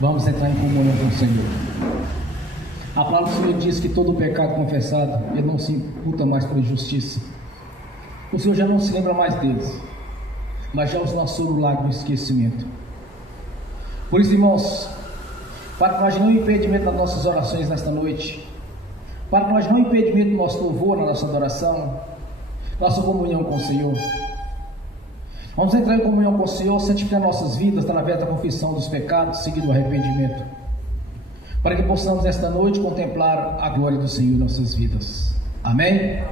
Vamos entrar em comunhão com o Senhor. A palavra do Senhor diz que todo pecado confessado, ele não se imputa mais por injustiça. O Senhor já não se lembra mais deles, mas já os lançou no lago do esquecimento. Por isso, irmãos, para que nós não impedimento nas nossas orações nesta noite, para que nós não impedimento no nosso louvor, na nossa adoração, nossa comunhão com o Senhor, vamos entrar em comunhão com o Senhor, santificar nossas vidas através da confissão dos pecados, seguindo o arrependimento, para que possamos nesta noite contemplar a glória do Senhor em nossas vidas. Amém?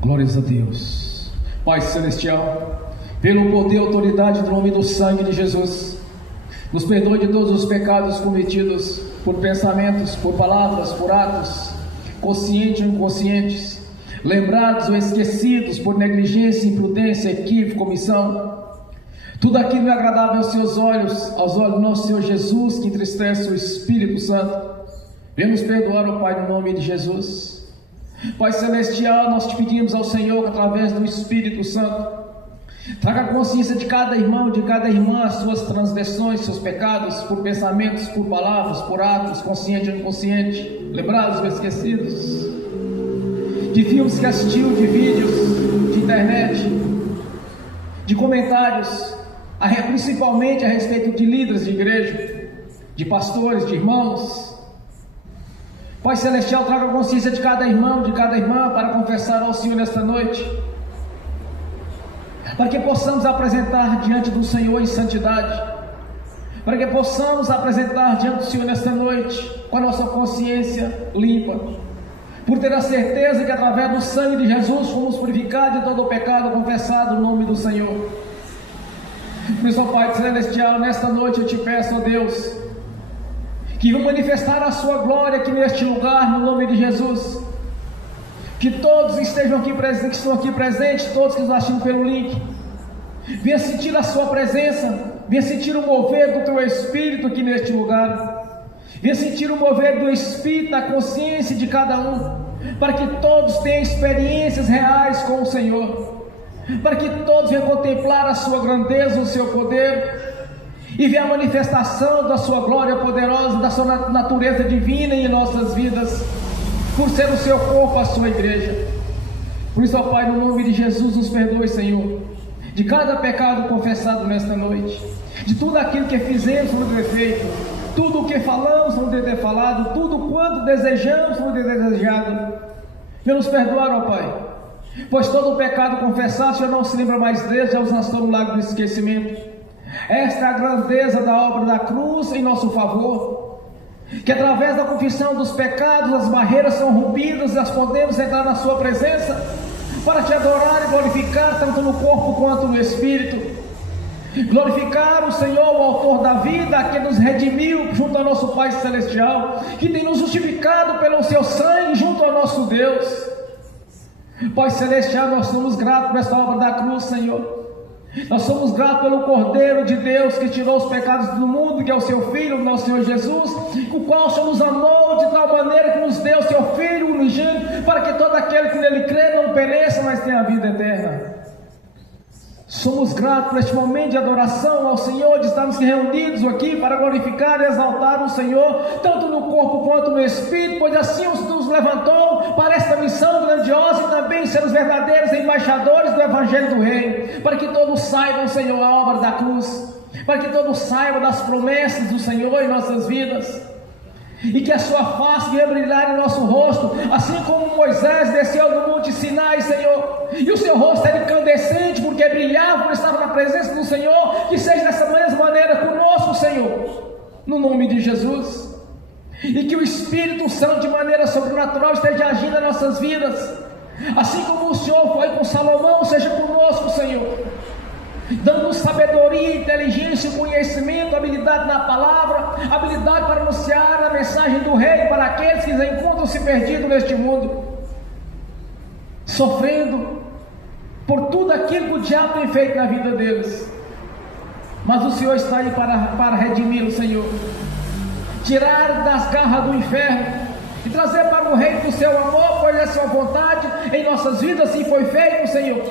Glórias a Deus. Pai Celestial, pelo poder e autoridade do nome do sangue de Jesus, nos perdoe de todos os pecados cometidos por pensamentos, por palavras, por atos, conscientes ou inconscientes, lembrados ou esquecidos por negligência, imprudência, equívoco, omissão. Tudo aquilo é agradável aos seus olhos, aos olhos do nosso Senhor Jesus, que entristece o Espírito Santo. Venha nos perdoar, ó Pai, no nome de Jesus. Pai Celestial, nós te pedimos ao Senhor que através do Espírito Santo traga a consciência de cada irmão, de cada irmã, as suas transgressões, seus pecados, por pensamentos, por palavras, por atos, consciente ou inconsciente, lembrados ou esquecidos, de filmes que assistiu, de vídeos, de internet, de comentários, principalmente a respeito de líderes de igreja, de pastores, de irmãos. Pai Celestial, traga a consciência de cada irmão, de cada irmã, para confessar ao Senhor nesta noite, para que possamos apresentar diante do Senhor em santidade, para que possamos apresentar diante do Senhor nesta noite, com a nossa consciência limpa, por ter a certeza que através do sangue de Jesus fomos purificados de todo o pecado confessado no nome do Senhor. Por isso, ó Pai Celestial, nesta noite eu te peço, ó Deus, que vão manifestar a sua glória aqui neste lugar, no nome de Jesus. Que todos estejam aqui presentes, que estão aqui presentes, todos que nos assistem pelo link, venha sentir a sua presença, venha sentir o mover do teu Espírito aqui neste lugar, venha sentir o mover do Espírito, da consciência de cada um, para que todos tenham experiências reais com o Senhor, para que todos venham contemplar a sua grandeza, o seu poder, e ver a manifestação da sua glória poderosa, da sua natureza divina em nossas vidas, por ser o seu corpo, a sua igreja. Por isso, ó Pai, no nome de Jesus, nos perdoe, Senhor, de cada pecado confessado nesta noite, de tudo aquilo que fizemos por ter feito, tudo o que falamos por ter falado, tudo quanto desejamos por ter desejado. Venha nos perdoar, ó Pai, pois todo o pecado confessado, o Senhor não se lembra mais dele, já os lançou no lago do esquecimento. Esta é a grandeza da obra da cruz em nosso favor, que através da confissão dos pecados as barreiras são rompidas e nós podemos entrar na sua presença para te adorar e glorificar tanto no corpo quanto no espírito, glorificar o Senhor, o autor da vida, que nos redimiu junto ao nosso Pai Celestial, que tem nos justificado pelo seu sangue junto ao nosso Deus. Pai Celestial, nós somos gratos por esta obra da cruz, Senhor. Nós somos gratos pelo Cordeiro de Deus que tirou os pecados do mundo, que é o seu Filho, o nosso Senhor Jesus, o qual o Senhor nos amou de tal maneira que nos deu o seu Filho unigênito, para que todo aquele que nele crê não pereça, mas tenha a vida eterna. Somos gratos por este momento de adoração ao Senhor, de estarmos reunidos aqui para glorificar e exaltar o Senhor, tanto no corpo quanto no espírito, pois assim nos levantou para esta missão grandiosa e também ser os verdadeiros embaixadores do Evangelho do Reino, para que todos saibam, Senhor, a obra da cruz, para que todos saibam das promessas do Senhor em nossas vidas, e que a sua face venha brilhar em nosso rosto, assim como Moisés desceu do monte Sinai, Senhor, e o seu rosto era incandescente porque brilhava por estar na presença do Senhor. Que seja dessa mesma maneira conosco, Senhor, no nome de Jesus, e que o Espírito Santo de maneira sobrenatural esteja agindo em nossas vidas, assim como o Senhor foi com Salomão, seja conosco, Senhor, dando sabedoria, inteligência, conhecimento, habilidade na palavra, habilidade para anunciar a mensagem do Rei para aqueles que encontram-se perdidos neste mundo, sofrendo por tudo aquilo que o diabo tem feito na vida deles. Mas o Senhor está aí para redimir-o, Senhor, tirar das garras do inferno e trazer para o reino do seu amor, pois é a sua vontade em nossas vidas, assim foi feito, Senhor,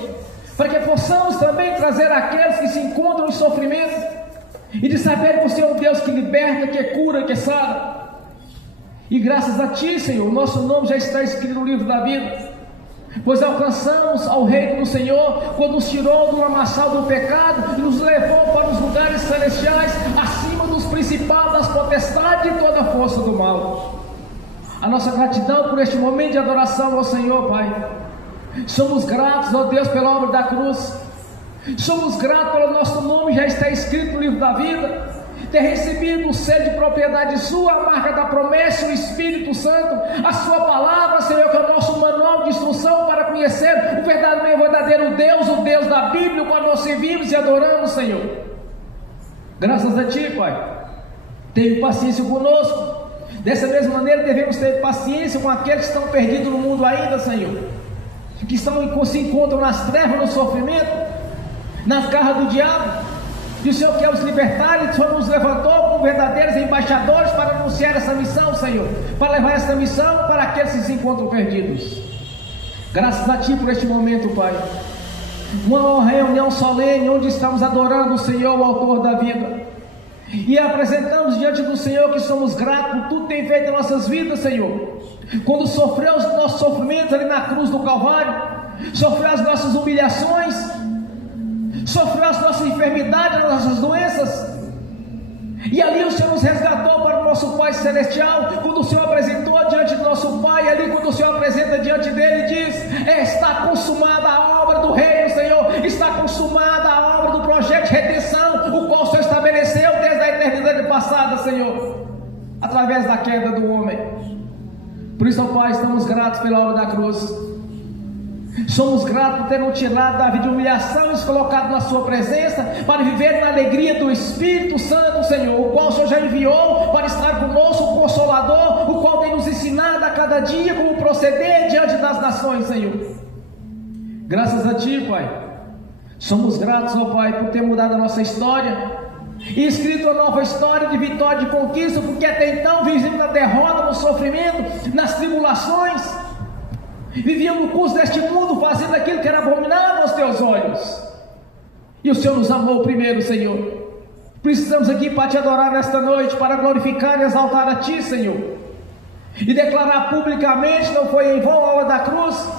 para que possamos também trazer aqueles que se encontram em sofrimento, e de saber que o Senhor é um Deus que liberta, que cura, que sara. E graças a Ti, Senhor, nosso nome já está escrito no livro da vida, pois alcançamos ao reino do Senhor, quando nos tirou do lamaçal do pecado e nos levou para os lugares celestiais, acima dos principados, das potestades e toda a força do mal. A nossa gratidão por este momento de adoração ao Senhor, Pai. Somos gratos, ó Deus, pela obra da cruz. Somos gratos pelo nosso nome já está escrito no livro da vida, ter recebido o selo de propriedade sua, a marca da promessa, o Espírito Santo, a sua palavra, Senhor, que é o nosso manual de instrução para conhecer o verdadeiro Deus, o Deus da Bíblia, o qual nós servimos e adoramos, Senhor. Graças a Ti, Pai. Teve paciência conosco. Dessa mesma maneira devemos ter paciência com aqueles que estão perdidos no mundo ainda, Senhor, que se encontram nas trevas, no sofrimento, nas garras do diabo. E o Senhor quer os libertar, e o Senhor nos levantou como verdadeiros embaixadores para anunciar essa missão, Senhor, para levar essa missão para aqueles que se encontram perdidos. Graças a Ti por este momento, Pai. Uma reunião solene onde estamos adorando o Senhor, o autor da vida, e apresentamos diante do Senhor que somos gratos por tudo que tem feito em nossas vidas, Senhor. Quando sofreu os nossos sofrimentos ali na cruz do Calvário, sofreu as nossas humilhações, sofreu as nossas enfermidades, as nossas doenças, e ali o Senhor nos resgatou para o nosso Pai Celestial. Quando o Senhor apresentou diante do nosso Pai, ali quando o Senhor apresenta diante dele, diz: está consumada a obra do reino, Senhor, está consumada a obra do projeto de redenção, o qual o Senhor estabeleceu desde a eternidade passada, Senhor, através da queda do homem. Por isso, ó Pai, estamos gratos pela obra da cruz. Somos gratos por ter nos tirado da vida de humilhação e nos colocado na Sua presença, para viver na alegria do Espírito Santo, Senhor, o qual o Senhor já enviou para estar conosco, o Consolador, o qual tem nos ensinado a cada dia como proceder diante das nações, Senhor. Graças a Ti, Pai. Somos gratos, ó Pai, por ter mudado a nossa história e escrito a nova história de vitória e de conquista, porque até então vivíamos na derrota, no sofrimento, nas tribulações. Vivíamos no curso deste mundo, fazendo aquilo que era abominável aos Teus olhos. E o Senhor nos amou primeiro, Senhor. Precisamos aqui para Te adorar nesta noite, para glorificar e exaltar a Ti, Senhor, e declarar publicamente: não foi em vão a obra da cruz,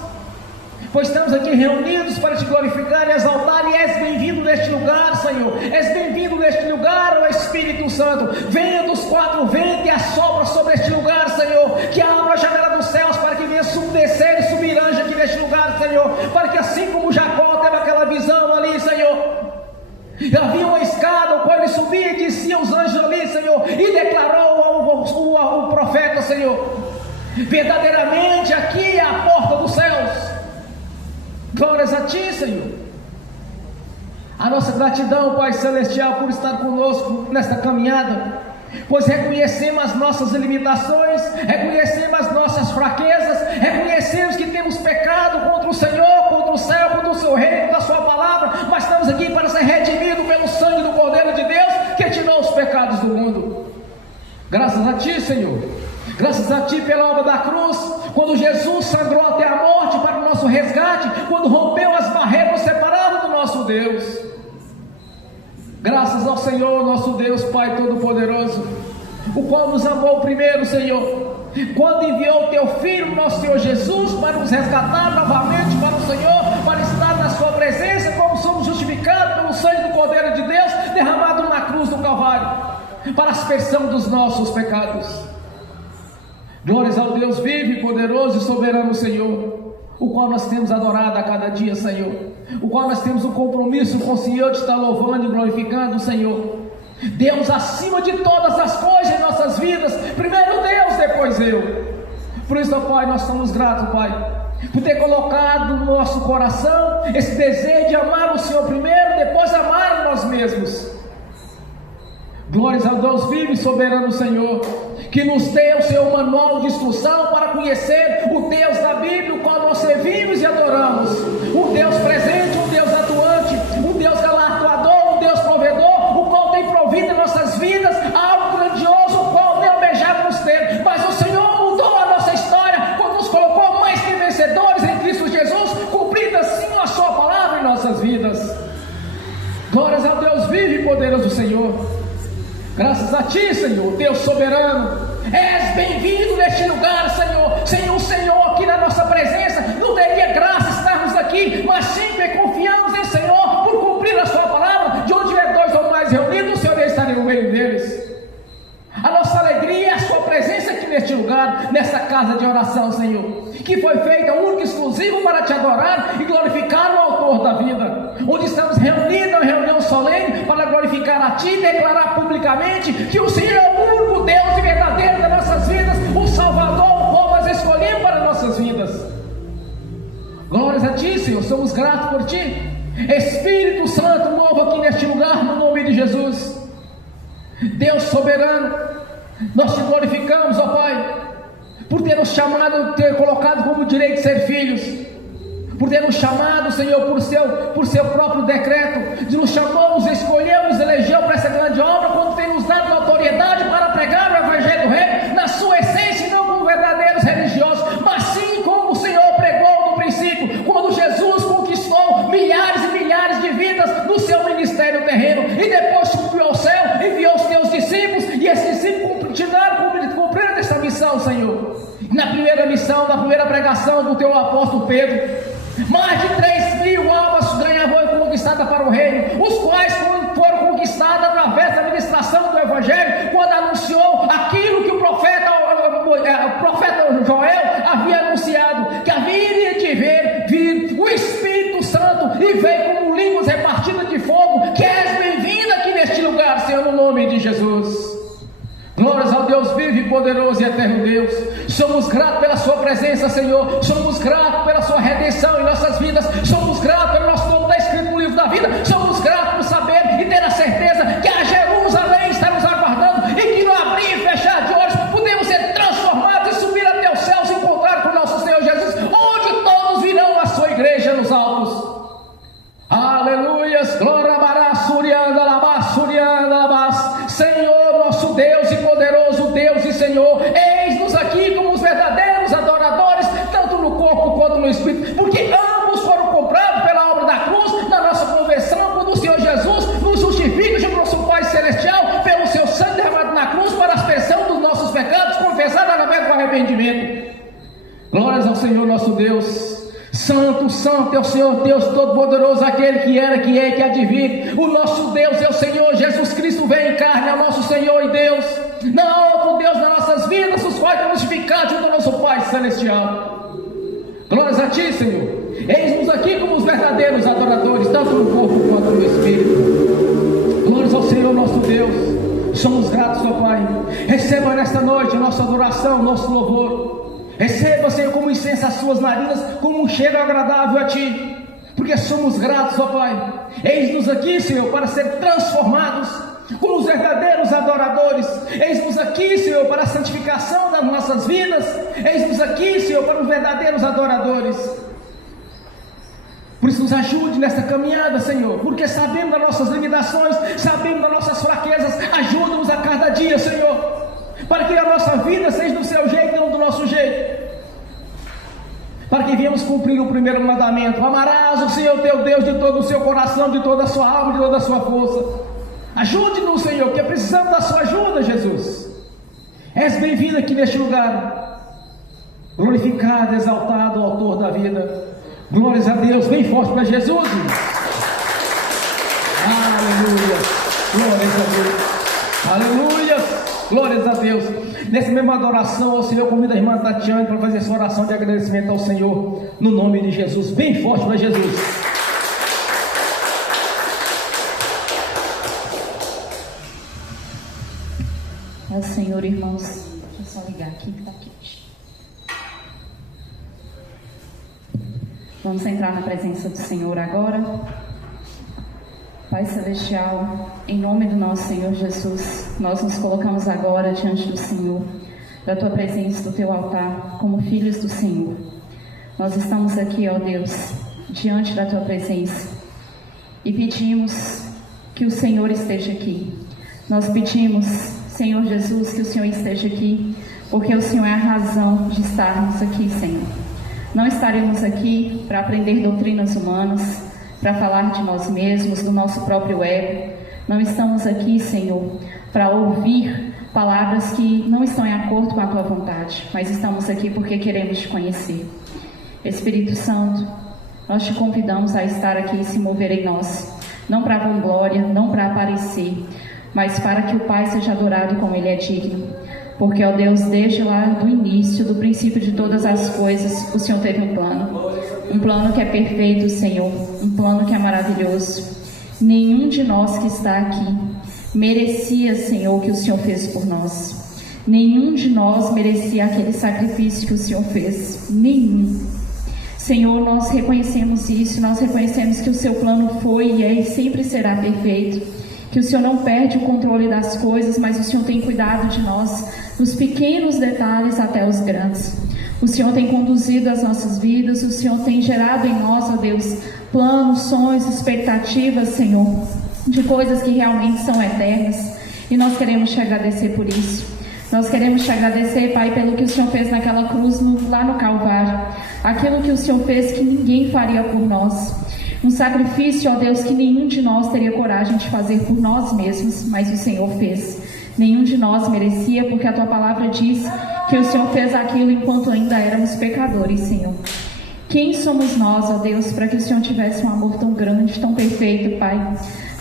pois estamos aqui reunidos para Te glorificar e exaltar. E és bem-vindo neste lugar, Senhor. És bem-vindo neste lugar, ó Espírito Santo. Venha dos quatro ventos e assopra sobre este lugar, Senhor. Que abra a janela dos céus para que venha subdescer e subiranja aqui neste lugar, Senhor. Para que assim como Jacó teve aquela visão ali, Senhor, havia uma escada, o qual ele subia e descia os anjos ali, Senhor, e declarou o profeta, Senhor: verdadeiramente aqui é a porta dos céus. Glórias a Ti, Senhor. A nossa gratidão, Pai Celestial, por estar conosco nesta caminhada, pois reconhecemos as nossas limitações, reconhecemos as nossas fraquezas, reconhecemos que temos pecado contra o Senhor, contra o céu, contra o Seu reino, da Sua palavra, mas estamos aqui para ser redimidos pelo sangue do Cordeiro de Deus, que tirou os pecados do mundo. Graças a Ti, Senhor. Graças a Ti pela obra da cruz, quando Jesus sangrou até a morte para o nosso resgate, quando rompeu as barreiras separadas do nosso Deus. Graças ao Senhor, nosso Deus, Pai Todo-Poderoso, o qual nos amou primeiro, Senhor, quando enviou o Teu Filho, nosso Senhor Jesus, para nos resgatar novamente para o Senhor, para estar na Sua presença, como somos justificados pelo sangue do Cordeiro de Deus, derramado na cruz do Calvário, para a aspersão dos nossos pecados. Glórias ao Deus vivo e poderoso e soberano, Senhor, o qual nós temos adorado a cada dia, Senhor, o qual nós temos um compromisso com o Senhor de estar louvando e glorificando o Senhor. Deus acima de todas as coisas em nossas vidas, primeiro Deus, depois eu. Por isso, ó Pai, nós somos gratos, Pai, por ter colocado no nosso coração esse desejo de amar o Senhor primeiro, depois amar nós mesmos. Glórias ao Deus vivo e soberano, Senhor, que nos deu o Seu manual de instrução para conhecer o Deus da Bíblia, o qual nós servimos e adoramos. Um Deus presente, um Deus atuante, um Deus galardoador, um Deus provedor, o qual tem provido em nossas vidas algo grandioso, o qual nem almejávamos ter. Mas o Senhor mudou a nossa história quando nos colocou mais que vencedores em Cristo Jesus, cumprindo assim a Sua palavra em nossas vidas. Glórias ao Deus vivo e poderoso, Senhor. a Ti, Senhor, Deus soberano. És bem-vindo neste lugar, Senhor. Sem o Senhor aqui na nossa presença, não teria graça estarmos aqui, mas sempre confiamos em Senhor por cumprir a Sua palavra. De onde tiver 2 ou mais reunidos, o Senhor estará no meio deles. A nossa alegria é a Sua presença aqui neste lugar, nesta casa de oração, Senhor, que foi feita única e exclusiva para Te adorar e glorificar o Autor da vida, onde estamos reunidos em reunião solene para glorificar a Ti e declarar publicamente que o Senhor é o único Deus e verdadeiro das nossas vidas, o Salvador, o qual nós escolhemos para nossas vidas. Glórias a Ti, Senhor, somos gratos por Ti. Espírito Santo, mova aqui neste lugar, no nome de Jesus. Deus soberano, nós Te glorificamos, ó Pai, por ter nos chamado, ter colocado como direito de ser filhos, por ter nos chamado, Senhor, por seu próprio decreto, de nos chamou, nos escolheu, nos elegeu para essa grande obra, quando tem nos dado autoridade para pregar o Evangelho do Reino, na sua essência, e não como verdadeiros religiosos, mas sim como o Senhor pregou no princípio, quando Jesus conquistou milhares e milhares de vidas no seu ministério terreno, e depois subiu ao céu, enviou os Teus discípulos, e esses discípulos continuaram cumprindo essa missão, Senhor. Na primeira missão, na primeira pregação do Teu apóstolo Pedro, mais de 3.000 almas ganhavam e conquistadas para o reino, os quais foram conquistadas através da ministração do Evangelho, quando anunciou aquilo que o profeta Joel havia anunciado, que havia de vir o Espírito Santo, e veio como línguas repartidas de fogo. Que és bem-vindo aqui neste lugar, Senhor, no nome de Jesus. Glórias ao Deus vivo e poderoso e eterno Deus. Somos gratos pela Sua presença, Senhor. Somos gratos pela Sua redenção em nossas vidas. Somos gratos pelo nosso nome está escrito no livro da vida. Somos gratos por saber e ter a certeza que a Jerusalém está nos aguardando, e que no abrir e fechar de olhos podemos ser transformados e subir até os céus e encontrar com o nosso Senhor Jesus, onde todos virão a Sua igreja nos altos. Aleluias, glória a Senhor, nosso Deus e poderoso Deus e Senhor, eis-nos aqui como os verdadeiros adoradores, tanto no corpo quanto no espírito, porque ambos foram comprados pela obra da cruz, na nossa conversão, quando o Senhor Jesus nos justifica junto ao nosso Pai Celestial, pelo seu sangue derramado na cruz, para a aspersão dos nossos pecados, confessados através do arrependimento. Glórias ao Senhor nosso Deus. Santo, santo é o Senhor Deus Todo-Poderoso, aquele que era, que é e que há de vir. O nosso Deus é o Senhor Jesus Cristo, vem em carne, é o nosso Senhor e Deus. Não há outro Deus nas nossas vidas, os quais temos justificado junto ao nosso Pai Celestial. Glórias a Ti, Senhor. Eis-nos aqui como os verdadeiros adoradores, tanto no corpo quanto no espírito. Glórias ao Senhor nosso Deus. Somos gratos, ó Pai. Receba nesta noite a nossa adoração, nosso louvor. Receba, Senhor, como incenso as Suas narinas, como um cheiro agradável a Ti, porque somos gratos, ó Pai. Eis-nos aqui, Senhor, para ser transformados como os verdadeiros adoradores. Eis-nos aqui, Senhor, para a santificação das nossas vidas. Eis-nos aqui, Senhor, para os verdadeiros adoradores. Por isso nos ajude nesta caminhada, Senhor, porque sabemos das nossas limitações, sabemos das nossas fraquezas. Ajuda-nos a cada dia, Senhor, para que a nossa vida seja do Seu jeito e não do nosso jeito, para que venhamos cumprir o primeiro mandamento: amarás o Senhor teu Deus de todo o seu coração, de toda a sua alma, de toda a sua força. Ajude-nos, Senhor, que precisamos da Sua ajuda, Jesus. És bem-vindo aqui neste lugar, glorificado, exaltado, o Autor da vida. Glórias a Deus, bem forte para Jesus. Aleluia, glórias a Deus, aleluia. Glórias a Deus. Nessa mesma adoração ao Senhor, convido a irmã Tatiane para fazer sua oração de agradecimento ao Senhor, no nome de Jesus. Bem forte para Jesus. É o Senhor, irmãos. Deixa eu só ligar aqui que está quente. Vamos entrar na presença do Senhor agora. Pai Celestial, em nome do nosso Senhor Jesus, nós nos colocamos agora diante do Senhor, da Tua presença, do Teu altar, como filhos do Senhor. Nós estamos aqui, ó Deus, diante da Tua presença e pedimos que o Senhor esteja aqui. Nós pedimos, Senhor Jesus, que o Senhor esteja aqui, porque o Senhor é a razão de estarmos aqui, Senhor. Não estaremos aqui para aprender doutrinas humanas, para falar de nós mesmos, do nosso próprio ego. Não estamos aqui, Senhor, para ouvir palavras que não estão em acordo com a tua vontade, mas estamos aqui porque queremos te conhecer. Espírito Santo, nós te convidamos a estar aqui e se mover em nós, não para vanglória, não para aparecer, mas para que o Pai seja adorado como Ele é digno. Porque, ó Deus, desde lá do início, do princípio de todas as coisas, o Senhor teve um plano que é perfeito, Senhor, um plano que é maravilhoso. Nenhum de nós que está aqui merecia, Senhor, o que o Senhor fez por nós. Nenhum de nós merecia aquele sacrifício que o Senhor fez. Nenhum. Senhor, nós reconhecemos isso, nós reconhecemos que o seu plano foi e é e sempre será perfeito, que o Senhor não perde o controle das coisas, mas o Senhor tem cuidado de nós, dos pequenos detalhes até os grandes. O Senhor tem conduzido as nossas vidas, o Senhor tem gerado em nós, ó Deus, planos, sonhos, expectativas, Senhor, de coisas que realmente são eternas, e nós queremos te agradecer por isso. Nós queremos te agradecer, Pai, pelo que o Senhor fez naquela cruz lá no Calvário, aquilo que o Senhor fez que ninguém faria por nós, um sacrifício, ó Deus, que nenhum de nós teria coragem de fazer por nós mesmos, mas o Senhor fez. Nenhum de nós merecia, porque a tua palavra diz que o Senhor fez aquilo enquanto ainda éramos pecadores, Senhor. Quem somos nós, ó Deus, para que o Senhor tivesse um amor tão grande, tão perfeito, Pai?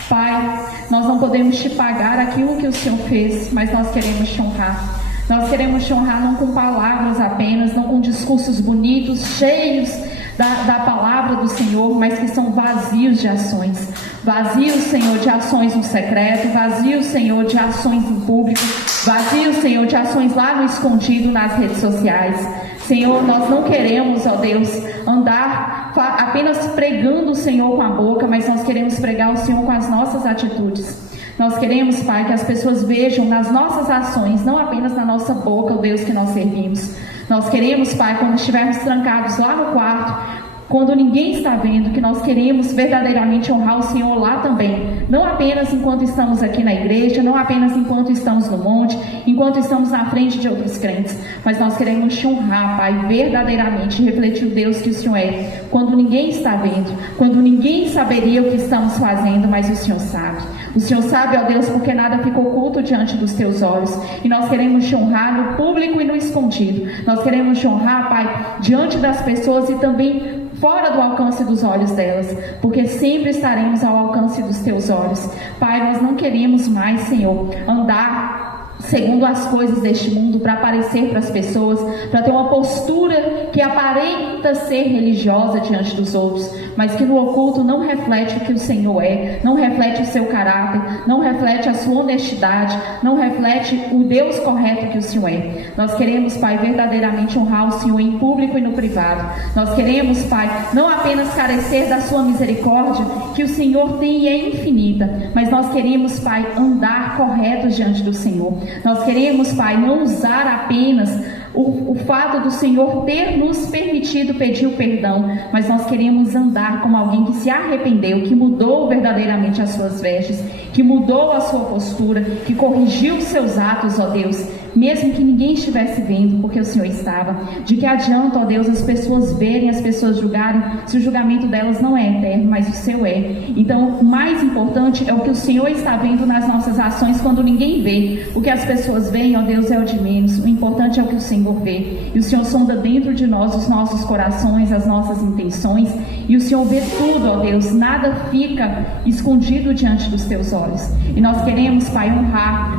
Pai, nós não podemos te pagar aquilo que o Senhor fez, mas nós queremos te honrar. Nós queremos te honrar não com palavras apenas, não com discursos bonitos, cheios da palavra do Senhor, mas que são vazios de ações. Vazios, Senhor, de ações no secreto, vazios, Senhor, de ações em público, vazios, Senhor, de ações lá no escondido nas redes sociais. Senhor, nós não queremos, ó Deus, andar apenas pregando o Senhor com a boca, mas nós queremos pregar o Senhor com as nossas atitudes. Nós queremos, Pai, que as pessoas vejam nas nossas ações, não apenas na nossa boca, o Deus que nós servimos. Nós queremos, Pai, quando estivermos trancados lá no quarto, quando ninguém está vendo, que nós queremos verdadeiramente honrar o Senhor lá também. Não apenas enquanto estamos aqui na igreja, não apenas enquanto estamos no monte, enquanto estamos na frente de outros crentes, mas nós queremos te honrar, Pai, verdadeiramente, refletir o Deus que o Senhor é, quando ninguém está vendo, quando ninguém saberia o que estamos fazendo, mas o Senhor sabe. O Senhor sabe, ó Deus, porque nada fica oculto diante dos teus olhos, e nós queremos te honrar no público e no escondido. Nós queremos te honrar, Pai, diante das pessoas e também fora do alcance dos olhos delas, porque sempre estaremos ao alcance dos teus olhos. Pai, nós não queremos mais, Senhor, andar segundo as coisas deste mundo, para aparecer para as pessoas, para ter uma postura que aparenta ser religiosa diante dos outros, mas que no oculto não reflete o que o Senhor é, não reflete o seu caráter, não reflete a sua honestidade, não reflete o Deus correto que o Senhor é. Nós queremos, Pai, verdadeiramente honrar o Senhor em público e no privado. Nós queremos, Pai, não apenas carecer da sua misericórdia, que o Senhor tem e é infinita, mas nós queremos, Pai, andar corretos diante do Senhor. Nós queremos, Pai, não usar apenas o fato do Senhor ter nos permitido pedir o perdão, mas nós queremos andar como alguém que se arrependeu, que mudou verdadeiramente as suas vestes, que mudou a sua postura, que corrigiu os seus atos, ó Deus, mesmo que ninguém estivesse vendo, porque o Senhor estava. De que adianta, ó Deus, as pessoas verem, as pessoas julgarem, se o julgamento delas não é eterno, mas o seu é. Então, o mais importante é o que o Senhor está vendo nas nossas ações quando ninguém vê. O que as pessoas veem, ó Deus, é o de menos. O importante é o que o Senhor vê. E o Senhor sonda dentro de nós os nossos corações, as nossas intenções, e o Senhor vê tudo, ó Deus. Nada fica escondido diante dos teus olhos. E nós queremos, Pai,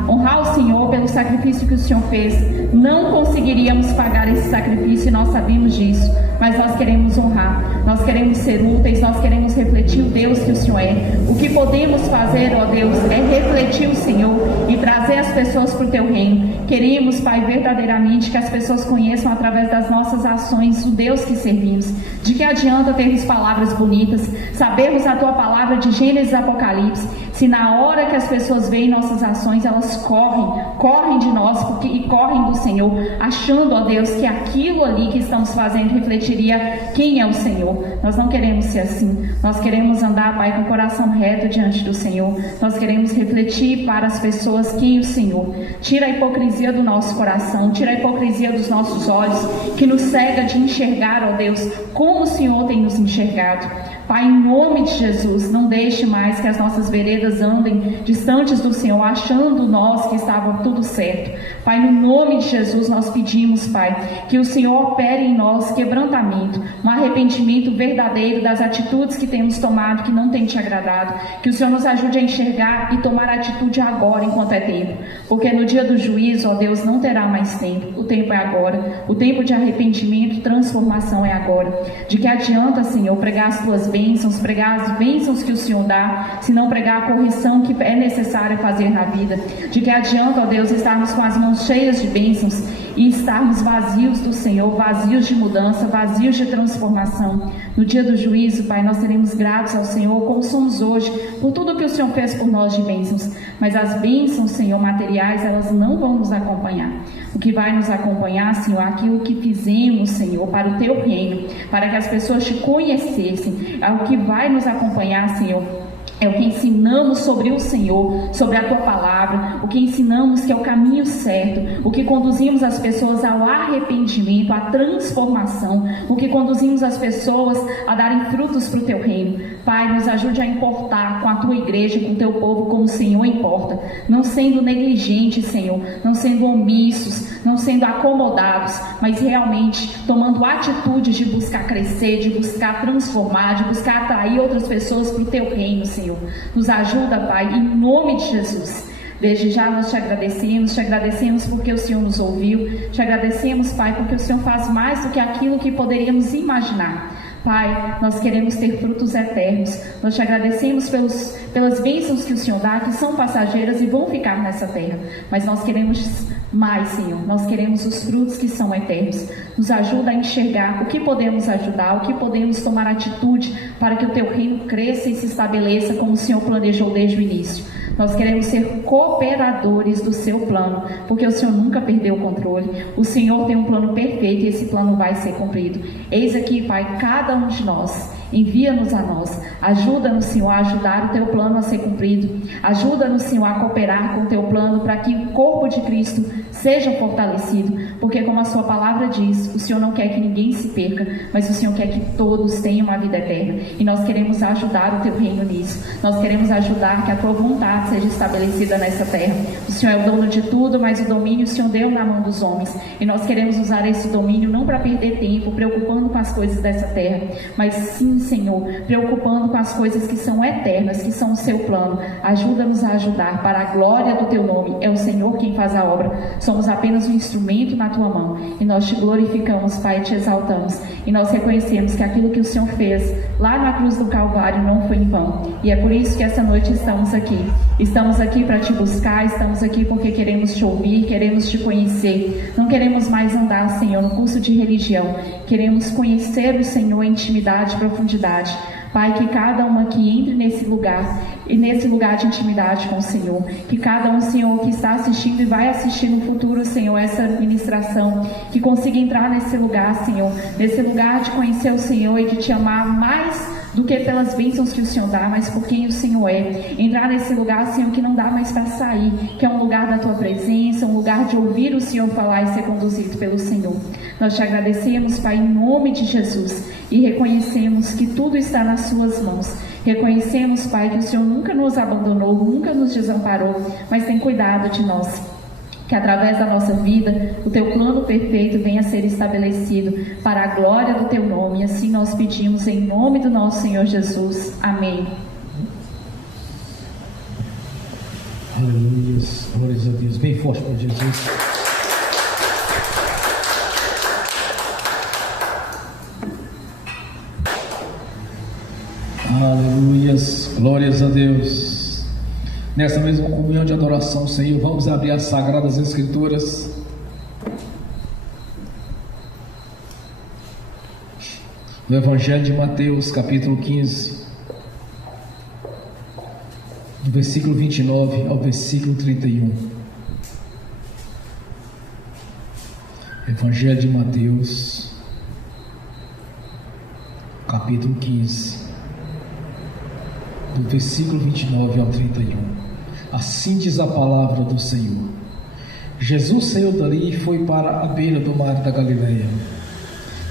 honrar o Senhor pelo sacrifício que o Senhor fez. Não conseguiríamos pagar esse sacrifício e nós sabemos disso, mas nós queremos honrar, nós queremos ser úteis, nós queremos refletir o Deus que o Senhor é. O que podemos fazer, ó Deus, é refletir o Senhor e trazer as pessoas para o teu reino. Queremos, Pai, verdadeiramente que as pessoas conheçam através das nossas ações o Deus que servimos. De que adianta termos palavras bonitas, sabermos a tua palavra de Gênesis e Apocalipse, se na hora que as pessoas veem nossas ações, elas correm de nós e correm do Senhor, achando, ó Deus, que aquilo ali que estamos fazendo refletiria quem é o Senhor. Nós não queremos ser assim. Nós queremos andar, Pai, com o coração reto diante do Senhor. Nós queremos refletir para as pessoas quem é o Senhor. Tira a hipocrisia do nosso coração, tira a hipocrisia dos nossos olhos, que nos cega de enxergar, ó Deus, como o Senhor tem nos enxergado. Pai, em nome de Jesus, não deixe mais que as nossas veredas andem distantes do Senhor, achando nós que estava tudo certo. Pai, no nome de Jesus nós pedimos, Pai, que o Senhor opere em nós quebrantamento, um arrependimento verdadeiro das atitudes que temos tomado que não tem te agradado, que o Senhor nos ajude a enxergar e tomar atitude agora enquanto é tempo, porque no dia do juízo, ó Deus, não terá mais tempo. O tempo é agora, o tempo de arrependimento e transformação é agora. De que adianta, Senhor, pregar as tuas bênçãos, pregar as bênçãos que o Senhor dá, se não pregar a correção que é necessária fazer na vida? De que adianta, ó Deus, estarmos com as mãos cheias de bênçãos e estarmos vazios do Senhor, vazios de mudança, vazios de transformação? No dia do juízo, Pai, nós seremos gratos ao Senhor, como somos hoje, por tudo que o Senhor fez por nós de bênçãos. Mas as bênçãos, Senhor, materiais, elas não vão nos acompanhar. O que vai nos acompanhar, Senhor, é aquilo que fizemos, Senhor, para o Teu reino, para que as pessoas te conhecessem. É o que vai nos acompanhar, Senhor. É o que ensinamos sobre o Senhor, sobre a Tua palavra, o que ensinamos que é o caminho certo, o que conduzimos as pessoas ao arrependimento, à transformação, o que conduzimos as pessoas a darem frutos para o Teu reino. Pai, nos ajude a importar com a Tua igreja, com o Teu povo, como o Senhor importa, não sendo negligentes, Senhor, não sendo omissos, não sendo acomodados, mas realmente tomando atitudes de buscar crescer, de buscar transformar, de buscar atrair outras pessoas para o Teu reino, Senhor. Nos ajuda, Pai, em nome de Jesus. Desde já nós te agradecemos porque o Senhor nos ouviu, te agradecemos, Pai, porque o Senhor faz mais do que aquilo que poderíamos imaginar. Pai, nós queremos ter frutos eternos. Nós te agradecemos pelas bênçãos que o Senhor dá, que são passageiras e vão ficar nessa terra. Mas nós queremos mais, Senhor. Nós queremos os frutos que são eternos. Nos ajuda a enxergar o que podemos ajudar, o que podemos tomar atitude para que o Teu reino cresça e se estabeleça como o Senhor planejou desde o início. Nós queremos ser cooperadores do Seu plano, porque o Senhor nunca perdeu o controle. O Senhor tem um plano perfeito e esse plano vai ser cumprido. Eis aqui, Pai, cada um de nós. Envia-nos a nós. Ajuda-nos, Senhor, a ajudar o Teu plano a ser cumprido. Ajuda-nos, Senhor, a cooperar com o Teu plano para que o corpo de Cristo seja fortalecido. Porque, como a Sua palavra diz, o Senhor não quer que ninguém se perca, mas o Senhor quer que todos tenham uma vida eterna. E nós queremos ajudar o Teu reino nisso. Nós queremos ajudar que a Tua vontade seja estabelecida nessa terra. O Senhor é o dono de tudo, mas o domínio o Senhor deu na mão dos homens. E nós queremos usar esse domínio não para perder tempo, preocupando com as coisas dessa terra, mas sim, Senhor, preocupando com as coisas que são eternas, que são o Seu plano. Ajuda-nos a ajudar para a glória do Teu nome. É o Senhor quem faz a obra. Somos apenas um instrumento na Tua mão. E nós Te glorificamos, Pai, e Te exaltamos. E nós reconhecemos que aquilo que o Senhor fez lá na cruz do Calvário não foi em vão. E é por isso que essa noite estamos aqui. Estamos aqui para Te buscar, estamos aqui porque queremos Te ouvir, queremos Te conhecer. Não queremos mais andar, Senhor, no curso de religião. Queremos conhecer o Senhor em intimidade e profundidade. Pai, que cada um aqui entre nesse lugar, e nesse lugar de intimidade com o Senhor. Que cada um, Senhor, que está assistindo e vai assistir no futuro, Senhor, essa ministração, que consiga entrar nesse lugar, Senhor, nesse lugar de conhecer o Senhor e de Te amar mais do que pelas bênçãos que o Senhor dá, mas por quem o Senhor é. Entrar nesse lugar, Senhor, que não dá mais para sair, que é um lugar da Tua presença, um lugar de ouvir o Senhor falar e ser conduzido pelo Senhor. Nós Te agradecemos, Pai, em nome de Jesus, e reconhecemos que tudo está nas Suas mãos. Reconhecemos, Pai, que o Senhor nunca nos abandonou, nunca nos desamparou, mas tem cuidado de nós. Que através da nossa vida, o Teu plano perfeito venha a ser estabelecido para a glória do Teu nome. E assim nós pedimos em nome do nosso Senhor Jesus. Amém. Aleluia, glórias a Deus. Bem forte para Jesus. Aleluias, glórias a Deus. Nessa mesma comunhão de adoração, Senhor, vamos abrir as Sagradas Escrituras. No Evangelho de Mateus, capítulo 15, do versículo 29 ao versículo 31. Evangelho de Mateus, capítulo 15, do versículo 29 ao 31. Assim diz a palavra do Senhor. Jesus saiu dali e foi para a beira do mar da Galileia.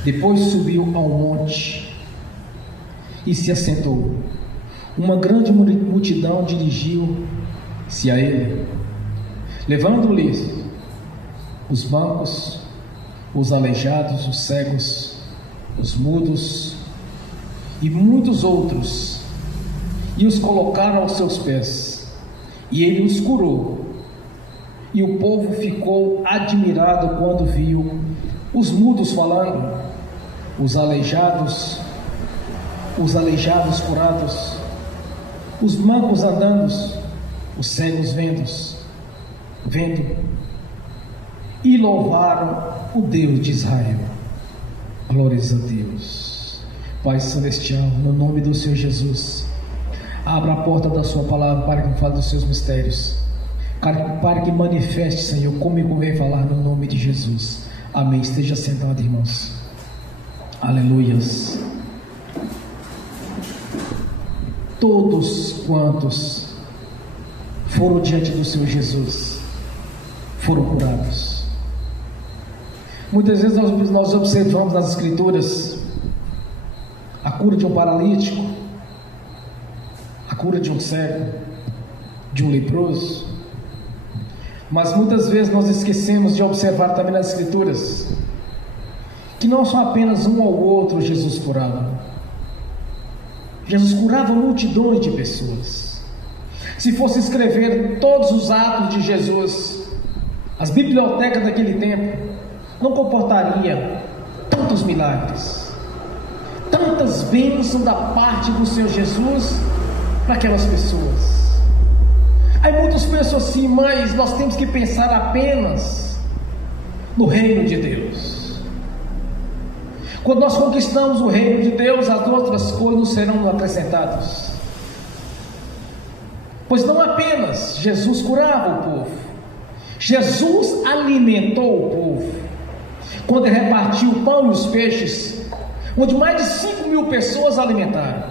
Depois subiu ao monte e se assentou. Uma grande multidão dirigiu-se a ele, levando-lhe os mancos, os aleijados, os cegos, os mudos e muitos outros, e os colocaram aos seus pés, e ele os curou. E o povo ficou admirado quando viu os mudos falando, os aleijados curados, os mancos andando, os cegos vendo, e louvaram o Deus de Israel. Glórias a Deus. Pai Celestial, no nome do Senhor Jesus, abra a porta da sua palavra para que fale dos seus mistérios, para que manifeste, Senhor, como eu convém falar no nome de Jesus. Amém. Esteja sentado, irmãos. Aleluias. Todos quantos foram diante do Senhor Jesus foram curados. Muitas vezes nós observamos nas Escrituras a cura de um paralítico, a cura de um cego, de um leproso, mas muitas vezes nós esquecemos de observar também nas Escrituras que não só apenas um ou outro Jesus curava. Jesus curava multidões de pessoas. Se fosse escrever todos os atos de Jesus, as bibliotecas daquele tempo não comportaria tantos milagres, tantas bênçãos da parte do Senhor Jesus para aquelas pessoas. Aí muitos pensam assim, mas nós temos que pensar apenas no reino de Deus. Quando nós conquistamos o reino de Deus, as outras coisas serão acrescentadas. Pois não apenas Jesus curava o povo, Jesus alimentou o povo. Quando ele repartiu o pão e os peixes, onde mais de 5.000 pessoas alimentaram.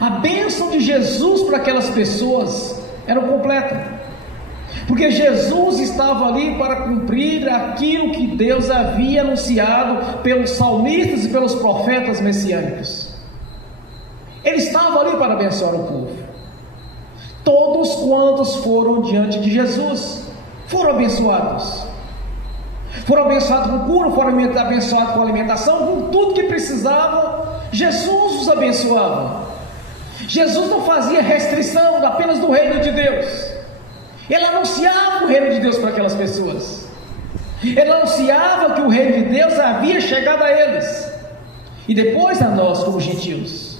A bênção de Jesus para aquelas pessoas era completa, porque Jesus estava ali para cumprir aquilo que Deus havia anunciado pelos salmistas e pelos profetas messiânicos. Ele estava ali para abençoar o povo. Todos quantos foram diante de Jesus foram abençoados. Foram abençoados com cura, foram abençoados com alimentação, com tudo que precisavam. Jesus os abençoava. Jesus não fazia restrição apenas do reino de Deus. Ele anunciava o reino de Deus para aquelas pessoas. Ele anunciava que o reino de Deus havia chegado a eles, e depois a nós como gentios.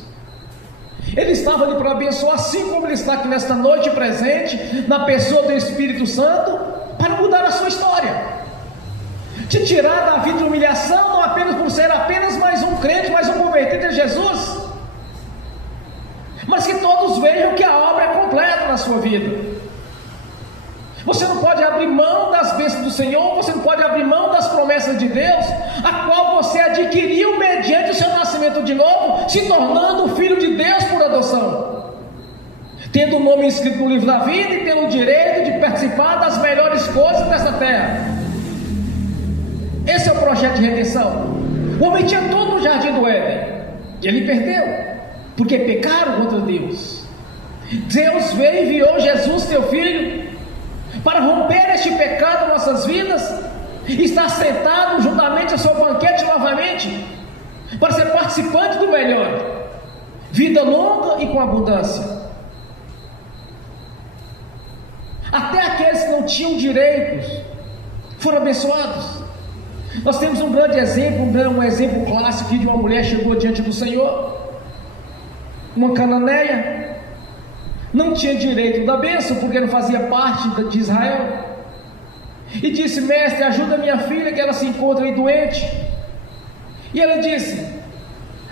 Ele estava ali para abençoar, assim como ele está aqui nesta noite presente, na pessoa do Espírito Santo, para mudar a sua história, te tirar da vida de humilhação, não apenas por ser apenas mais um crente, mais um convertido a Jesus, mas que todos vejam que a obra é completa na sua vida. Você não pode abrir mão das bênçãos do Senhor, você não pode abrir mão das promessas de Deus, a qual você adquiriu mediante o seu nascimento de novo, se tornando filho de Deus por adoção, tendo o nome inscrito no livro da vida e tendo o direito de participar das melhores coisas dessa terra. Esse é o projeto de redenção. O homem tinha todo no jardim do Éden, e ele perdeu, porque pecaram contra Deus. Deus veio e enviou Jesus, seu filho, para romper este pecado em nossas vidas, e estar sentado juntamente a seu banquete novamente, para ser participante do melhor, vida longa e com abundância. Até aqueles que não tinham direitos foram abençoados. Nós temos um grande exemplo, um exemplo clássico de uma mulher que chegou diante do Senhor, uma cananeia, não tinha direito da bênção, porque não fazia parte de Israel, e disse: mestre, ajuda minha filha, que ela se encontra aí doente. E ele disse: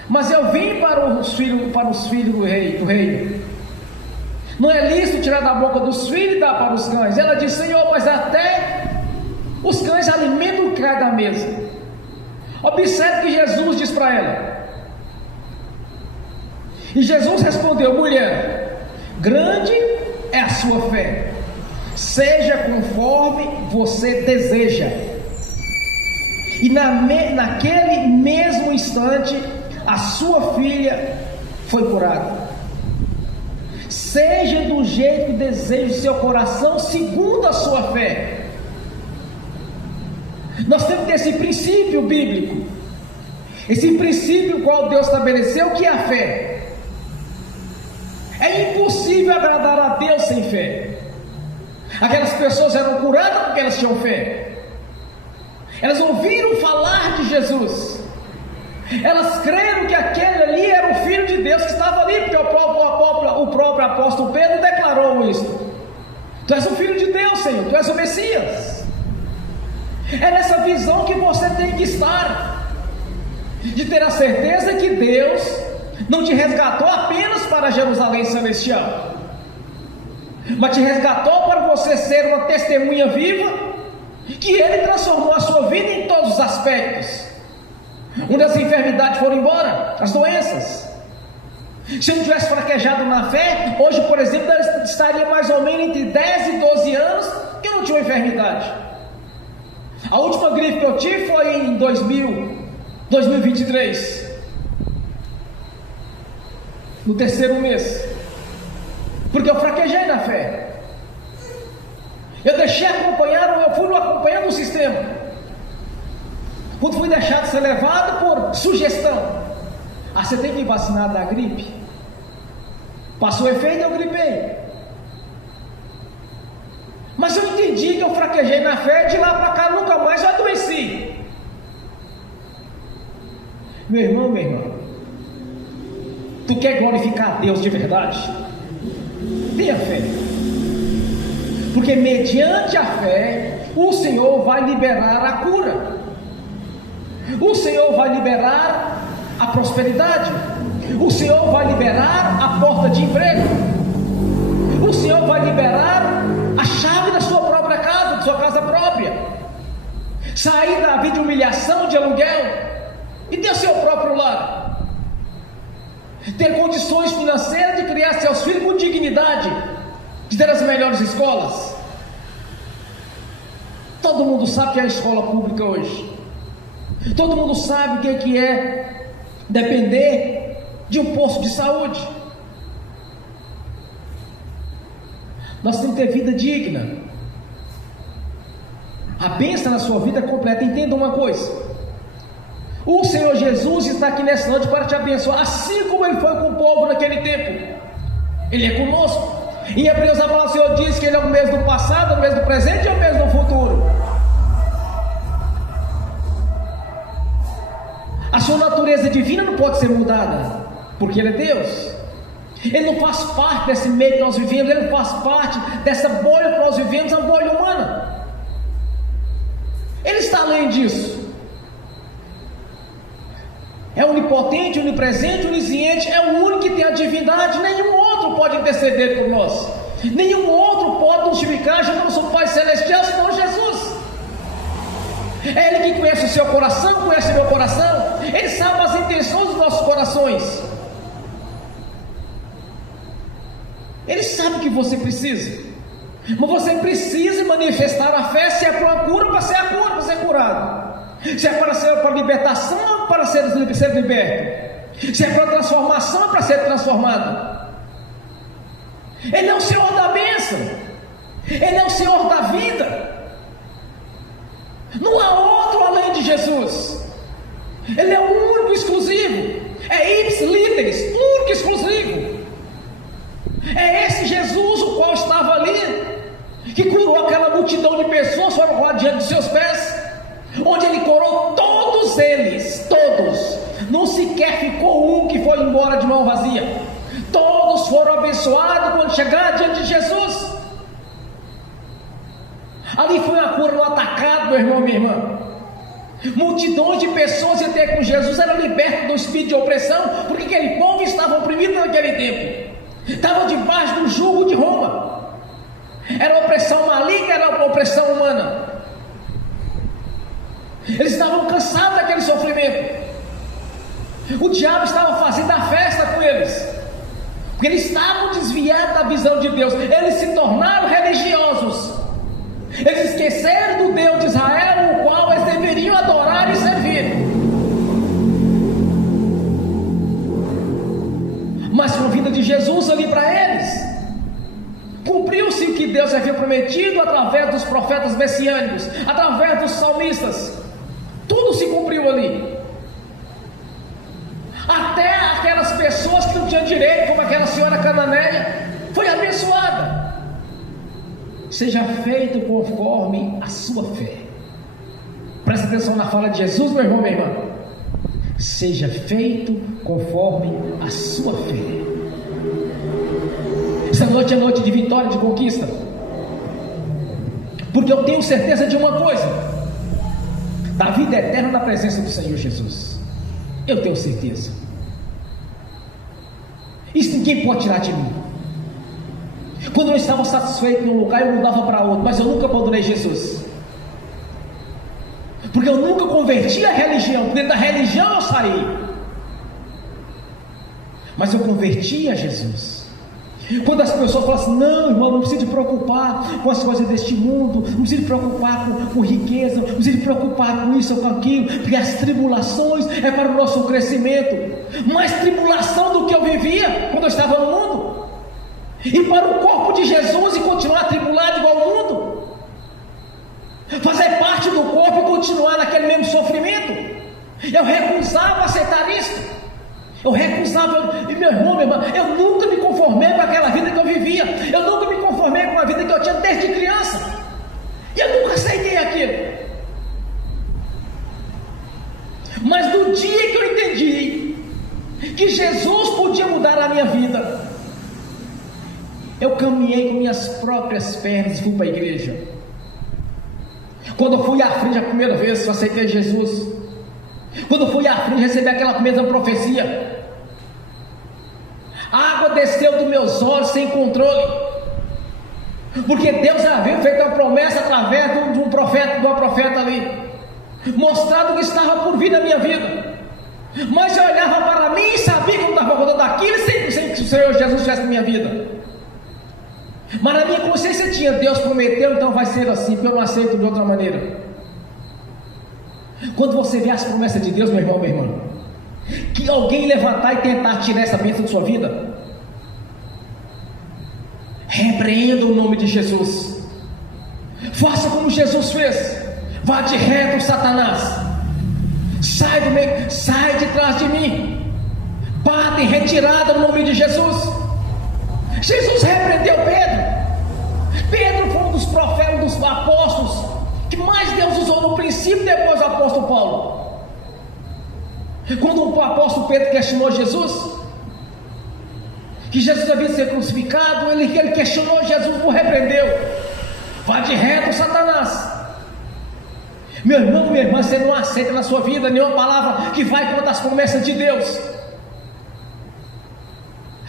mas eu vim para os filhos do rei. Não é lícito tirar da boca dos filhos e dar para os cães. Ela disse: Senhor, mas até os cães alimentam o que cai da mesa. Observe que Jesus diz para ela, e Jesus respondeu: mulher, grande é a sua fé, seja conforme você deseja. E naquele mesmo instante, a sua filha foi curado. Seja do jeito que deseja o seu coração, segundo a sua fé. Nós temos que ter esse princípio bíblico, esse princípio qual Deus estabeleceu, que é a fé. É impossível agradar a Deus sem fé. Aquelas pessoas eram curadas porque elas tinham fé. Elas ouviram falar de Jesus. Elas creram que aquele ali era o Filho de Deus que estava ali, porque o próprio apóstolo Pedro declarou isso. Tu és o Filho de Deus, Senhor, tu és o Messias. É nessa visão que você tem que estar, de ter a certeza que Deus não te resgatou apenas para Jerusalém celestial, mas te resgatou para você ser uma testemunha viva, que Ele transformou a sua vida em todos os aspectos. Onde as enfermidades foram embora, as doenças. Se eu não tivesse fraquejado na fé, hoje, por exemplo, eu estaria mais ou menos entre 10 e 12 anos que eu não tinha uma enfermidade. A última gripe que eu tive foi em 2023, no terceiro mês, porque eu fraquejei na fé. Eu deixei acompanhar, eu fui acompanhando o sistema. Quando fui deixado de ser levado por sugestão, você tem que ir vacinado da gripe. Passou o efeito, eu gripei. Mas eu entendi que eu fraquejei na fé, de lá para cá nunca mais eu adoeci. Meu irmão, minha irmã, tu quer glorificar a Deus de verdade? Tenha fé, porque mediante a fé o Senhor vai liberar a cura, o Senhor vai liberar a prosperidade, o Senhor vai liberar a porta de emprego, o Senhor vai liberar a chave da sua própria casa, da sua casa própria, sair da vida de humilhação, de aluguel e ter seu próprio lar, ter condições financeiras de criar seus filhos com dignidade, de ter as melhores escolas. Todo mundo sabe que é a escola pública hoje. Todo mundo sabe o que é depender de um posto de saúde. Nós temos que ter vida digna. A bênção na sua vida completa. Entenda uma coisa: o Senhor Jesus está aqui nessa noite para te abençoar, assim como Ele foi com o povo naquele tempo. Ele é conosco. Em Hebreus, a palavra do Senhor diz que Ele é o mesmo do passado, o mesmo do presente e o mesmo do futuro. A sua natureza divina não pode ser mudada, porque Ele é Deus. Ele não faz parte desse meio que nós vivemos, Ele não faz parte dessa bolha que nós vivemos, a bolha humana. Ele está além disso. É onipotente, onipresente, onisciente, é o único que tem a divindade. Nenhum outro pode interceder por nós, nenhum outro pode nos justificar, já não somos Pai Celestial, senão Jesus. É Ele que conhece o seu coração, conhece o meu coração. Ele sabe as intenções dos nossos corações. Ele sabe o que você precisa, mas você precisa manifestar a fé. Se é para uma cura, para ser a cura, para ser curado. Se é para ser para libertação, para ser liberto. Se é para transformação, para ser transformado. Ele é o Senhor da bênção, Ele é o Senhor da vida. Não há outro além de Jesus. Ele é o único exclusivo. É ipsis literis, único exclusivo. É esse Jesus o qual estava ali, que curou aquela multidão de pessoas, foram lá diante de seus pés, onde Ele curou todos eles, todos. Não sequer ficou um que foi embora de mão vazia. Todos foram abençoados quando chegaram diante de Jesus. Ali foi uma cura no atacado, meu irmão, minha irmã. Multidões de pessoas até com Jesus eram libertas do espírito de opressão, porque aquele povo estava oprimido naquele tempo, estava debaixo do jugo de Roma. Era opressão maligna, era opressão humana. Eles estavam cansados daquele sofrimento. O diabo estava fazendo a festa com eles, porque eles estavam desviados da visão de Deus. Eles se tornaram religiosos. Eles esqueceram do Deus de Israel, o qual eles deveriam adorar e servir. Deus havia prometido através dos profetas messiânicos, através dos salmistas. Tudo se cumpriu ali. Até aquelas pessoas que não tinham direito, como aquela senhora cananeia, foi abençoada. Seja feito conforme a sua fé. Presta atenção na fala de Jesus, meu irmão, minha irmã. Seja feito conforme a sua fé. Esta noite é noite de vitória, de conquista. Porque eu tenho certeza de uma coisa: da vida eterna na presença do Senhor Jesus. Eu tenho certeza. Isso ninguém pode tirar de mim. Quando eu estava satisfeito num lugar, eu mudava para outro, mas eu nunca abandonei Jesus. Porque eu nunca converti a religião, porque da religião eu saí. Mas eu converti a Jesus. Quando as pessoas falam assim: não, irmão, não precisa se preocupar com as coisas deste mundo, não precisa se preocupar com riqueza, não precisa se preocupar com isso ou com aquilo, porque as tribulações é para o nosso crescimento. Mais tribulação do que eu vivia quando eu estava no mundo, e para o corpo de Jesus e continuar atribulado igual ao mundo, fazer parte do corpo e continuar naquele mesmo sofrimento. Eu recusava aceitar isso. Eu recusava, e meu irmão, minha irmã, eu nunca me conformei com aquela vida que eu vivia. Eu nunca me conformei com a vida que eu tinha desde criança. E eu nunca aceitei aquilo. Mas no dia que eu entendi que Jesus podia mudar a minha vida, eu caminhei com minhas próprias pernas e fui para a igreja. Quando eu fui à frente a primeira vez, eu aceitei Jesus. Quando eu fui à frente, recebi aquela mesma profecia. A água desceu dos meus olhos sem controle, porque Deus havia feito uma promessa através de um profeta, de uma profeta ali, mostrado que estava por vir na minha vida. Mas eu olhava para mim e sabia que eu não estava rodando daquilo sem que o Senhor Jesus estivesse na minha vida. Mas na minha consciência tinha: Deus prometeu, então vai ser assim, porque eu não aceito de outra maneira. Quando você vê as promessas de Deus, meu irmão, minha irmã, que alguém levantar e tentar tirar essa bênção de sua vida, repreenda o nome de Jesus. Faça como Jesus fez. Vá de reto, Satanás. Sai de trás de mim. Bata em retirada no nome de Jesus. Jesus repreendeu Pedro. Pedro foi um dos profetas, dos apóstolos que mais Deus usou no princípio, depois do apóstolo Paulo. Quando o apóstolo Pedro questionou Jesus, que Jesus havia sido crucificado, ele questionou Jesus, o repreendeu. Vá de reto, Satanás. Meu irmão, minha irmã, você não aceita na sua vida nenhuma palavra que vai contra as promessas de Deus.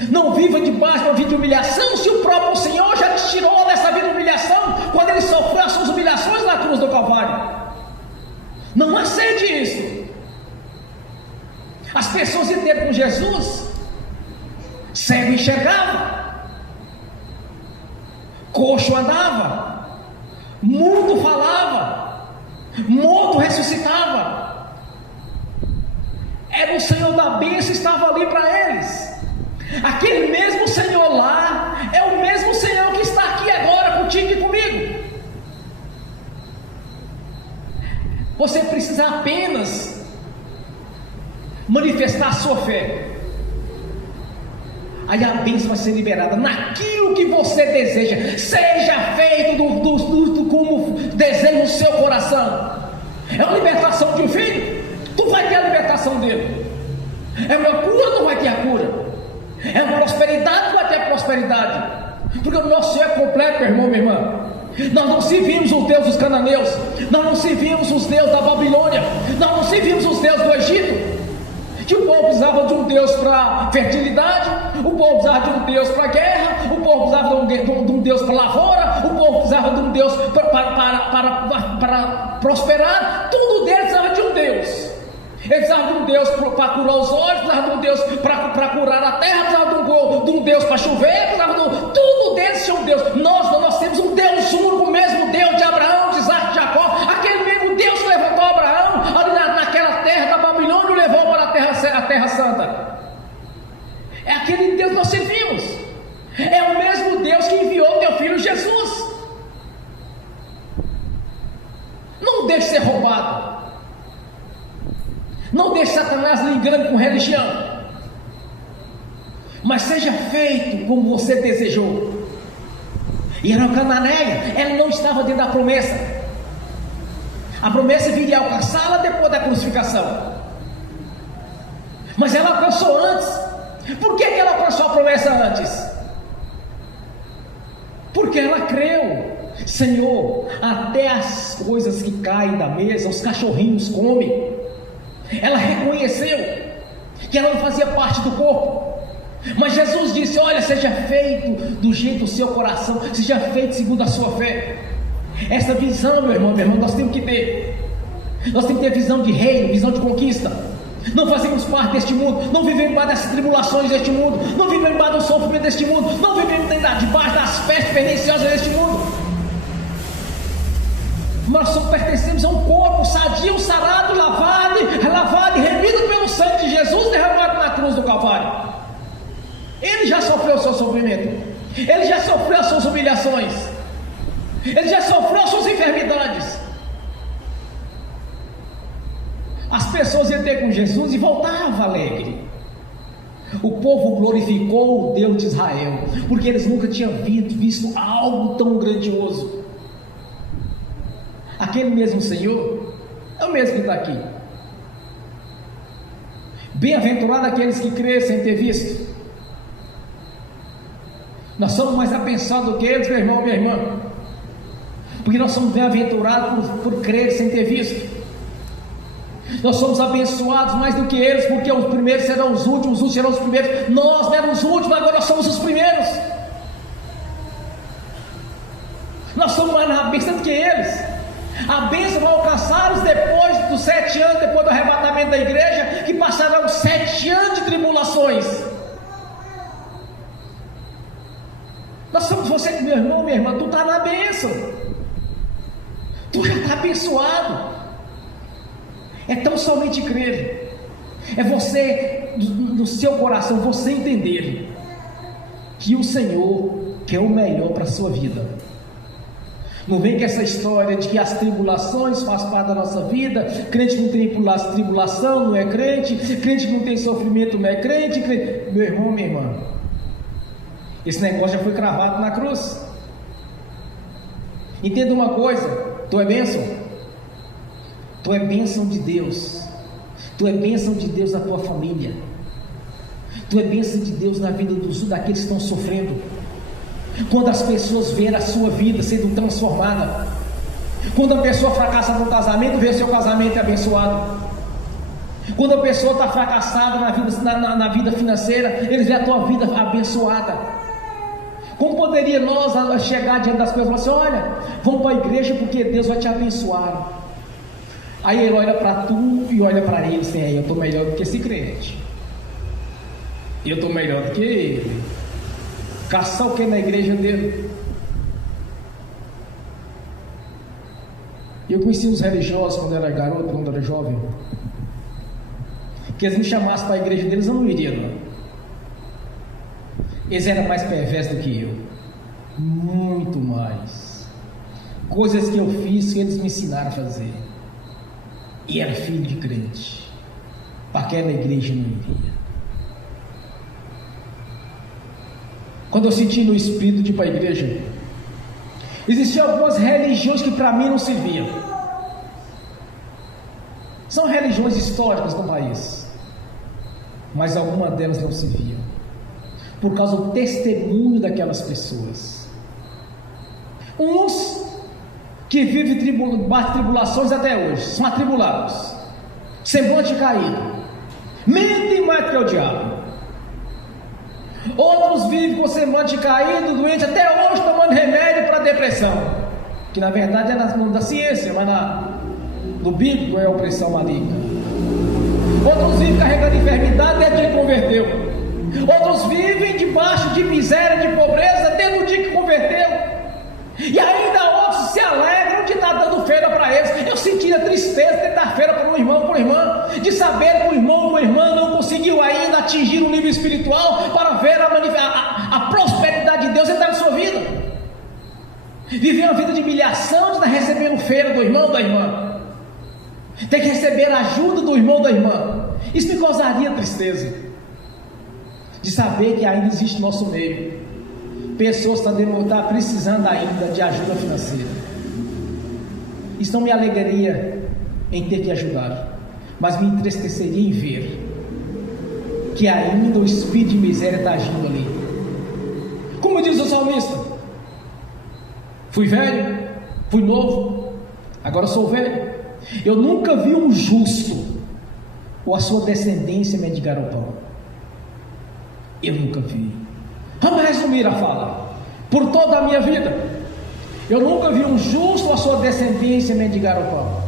Não viva debaixo de uma vida de humilhação, se o próprio Senhor já te tirou dessa vida de humilhação, quando Ele sofreu as suas humilhações na cruz do Calvário. Não aceite isso. As pessoas entenderam com Jesus, cego enxergava, coxo andava, mudo falava, morto ressuscitava. Era o Senhor da bênção, estava ali para eles. Aquele mesmo Senhor lá é o mesmo Senhor que está aqui agora contigo e comigo. Você precisa apenas manifestar a sua fé. Aí a bênção vai ser liberada naquilo que você deseja. Seja feito como deseja o seu coração. É uma libertação de um filho, tu vai ter a libertação dele. É uma cura, tu vai ter a cura. É uma prosperidade, tu vai ter a prosperidade. Porque o nosso Senhor é completo, meu irmão, minha irmã. Nós não servimos os deuses dos cananeus, nós não servimos os deuses da Babilônia, nós não servimos os deuses do Egito, que o povo precisava de um Deus para fertilidade, o povo precisava de um Deus para guerra, o povo precisava de um Deus para lavoura, o povo precisava de um Deus para prosperar. Tudo deles precisava de um Deus. Eles precisavam de um Deus para curar os olhos, precisavam de um Deus para curar a terra, precisavam de um Deus para chover, tudo deles tinha um Deus. Nós temos um Deus único, o mesmo Deus de Abraão, de Isaac, de Jacó, aquele mesmo Deus que levantou Abraão ali naquela terra da Babilônia e o levou para a terra santa. É aquele Deus que nós servimos. É o mesmo Deus que enviou teu filho Jesus. deixe ser roubado. Não deixe Satanás lhe engane com religião. Mas seja feito como você desejou. E era uma cananeia, ela não estava dentro da promessa. A promessa viria alcançá-la depois da crucificação. Mas ela alcançou antes. Por que ela alcançou a promessa antes? Porque ela creu. Senhor, até as coisas que caem da mesa, os cachorrinhos comem. Ela reconheceu que ela não fazia parte do corpo. Mas Jesus disse: olha, seja feito do jeito do seu coração, seja feito segundo a sua fé. Essa visão, meu irmão, nós temos que ter. Nós temos que ter visão de reino, visão de conquista. Não fazemos parte deste mundo, não vivemos debaixo das tribulações deste mundo, não vivemos debaixo do sofrimento deste mundo, não vivemos debaixo das pestes perniciosas deste mundo. Nós só pertencemos a um corpo sadio, sarado, lavado e remido pelo sangue de Jesus derramado na cruz do Calvário. Ele já sofreu o seu sofrimento, ele já sofreu as suas humilhações, ele já sofreu as suas enfermidades. As pessoas iam ter com Jesus e voltavam alegre. O povo glorificou o Deus de Israel, porque eles nunca tinham visto algo tão grandioso. Aquele mesmo Senhor é o mesmo que está aqui. Bem-aventurado aqueles que creem sem ter visto. Nós somos mais abençoados do que eles, meu irmão, minha irmã, porque nós somos bem-aventurados por crer sem ter visto. Nós somos abençoados mais do que eles, porque os primeiros serão os últimos serão os primeiros. Nós éramos os últimos, agora nós somos os primeiros. Nós somos mais na bênção do que eles. A bênção vai alcançá-los depois dos 7 anos, depois do arrebatamento da igreja, que passarão 7 anos de tribulações. Nós somos você, meu irmão, minha irmã, tu está na bênção. Tu já está abençoado. É tão somente crer. É você, no seu coração, você entender que o Senhor quer o melhor para a sua vida. Não vem com essa história de que as tribulações fazem parte da nossa vida. Crente que não tem tribulação não é crente. Crente que não tem sofrimento não é crente. Meu irmão, minha irmã, esse negócio já foi cravado na cruz. Entenda uma coisa: tu é bênção. Tu é bênção de Deus. Tu é bênção de Deus na tua família. Tu é bênção de Deus na vida daqueles que estão sofrendo. Quando as pessoas verem a sua vida sendo transformada, quando a pessoa fracassa no casamento, vê o seu casamento abençoado. Quando a pessoa está fracassada na vida financeira, eles veem a tua vida abençoada. Como poderia nós chegar diante das pessoas e falar assim: olha, vamos para a igreja porque Deus vai te abençoar. Aí ele olha para tu e olha para ele assim: eu estou melhor do que esse crente, eu estou melhor do que ele. Caçar o que na igreja dele? Eu conheci uns religiosos quando era garoto, quando era jovem, que eles me chamassem para a igreja deles, eu não iria não. Eles eram mais perversos do que eu, muito mais. Coisas que eu fiz que eles me ensinaram a fazer. E era filho de crente, para aquela igreja não iria. Quando eu senti no espírito de ir para a igreja, existiam algumas religiões que para mim não serviam. São religiões históricas no país, mas algumas delas não serviam, por causa do testemunho daquelas pessoas. Uns que vivem tribulações até hoje, são atribulados, semblante caído, mentem mais que o diabo. Outros vivem com semblante caído, doente, até hoje tomando remédio para depressão, que na verdade é no mundo da ciência, mas no bíblico é a opressão maligna. Outros vivem carregando enfermidade desde que converteu. Outros vivem debaixo de miséria, de pobreza, desde o dia que converteu. E ainda outros se alegram de estar dando feira para eles. Eu sentia tristeza de dar feira para um irmão, para uma irmã, de saber que um irmão ou uma irmã não conseguiu ainda atingir um nível espiritual para ver a prosperidade de Deus entrar na sua vida. Viver uma vida de humilhação, de estar recebendo feira do irmão ou da irmã. ter que receber a ajuda do irmão ou da irmã. Isso me causaria tristeza, de saber que ainda existe no nosso meio pessoas que estão precisando ainda de ajuda financeira. Isso não me alegraria em ter que ajudar, mas me entristeceria em ver que ainda o espírito de miséria está agindo ali. Como diz o salmista: fui velho, fui novo, agora sou velho. Eu nunca vi um justo ou a sua descendência mendigar o pão. Eu nunca vi. Vamos resumir a fala. Por toda a minha vida, eu nunca vi um justo ou a sua descendência mendigar o pão.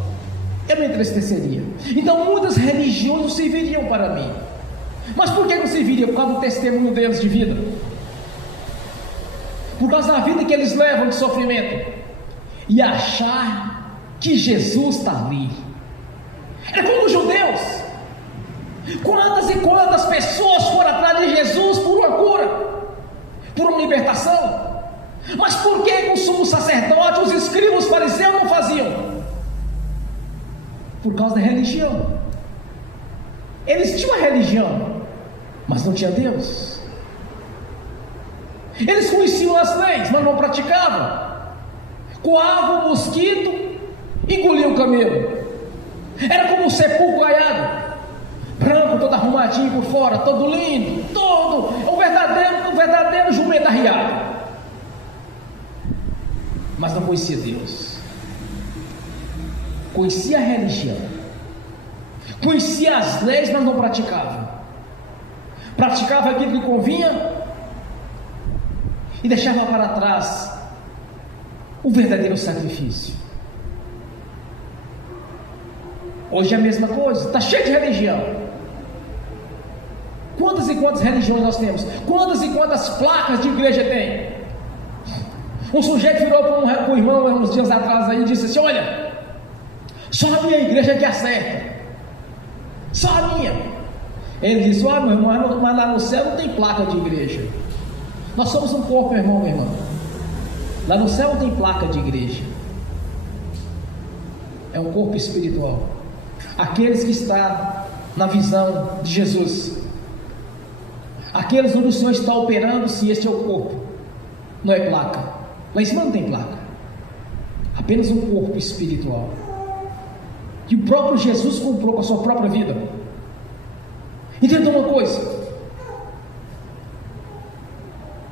Eu me entristeceria. Então muitas religiões não serviriam para mim. Mas por que não serviria? Por causa do testemunho deles de vida, por causa da vida que eles levam de sofrimento, e achar que Jesus está ali. É como os judeus. Quantas e quantas pessoas foram atrás de Jesus por uma cura, por uma libertação? Mas por que o sumo sacerdote, os escribas, os fariseus não faziam? Por causa da religião. Eles tinham a religião, mas não tinha Deus. Eles conheciam as leis, mas não praticavam. Coavam o mosquito, engoliam o camelo. Era como um sepulcro caiado, branco, todo arrumadinho por fora, todo lindo, todo o verdadeiro jumento arriado. Mas não conhecia Deus. Conhecia a religião, conhecia as leis, mas não praticava. Praticava aquilo que convinha e deixava para trás o verdadeiro sacrifício. Hoje é a mesma coisa, está cheio de religião. Quantas e quantas religiões nós temos? Quantas e quantas placas de igreja tem? Um sujeito virou para um irmão uns dias atrás aí e disse assim: olha, só a minha igreja que acerta, só a minha. Ele disse: meu irmão, mas lá no céu não tem placa de igreja. Nós somos um corpo, meu irmão, minha irmã. Lá no céu não tem placa de igreja. É um corpo espiritual. Aqueles que estão na visão de Jesus, aqueles onde o Senhor está operando, se este é o corpo, não é placa. Lá em cima não tem placa, apenas um corpo espiritual que o próprio Jesus comprou com a sua própria vida. Entenda uma coisa: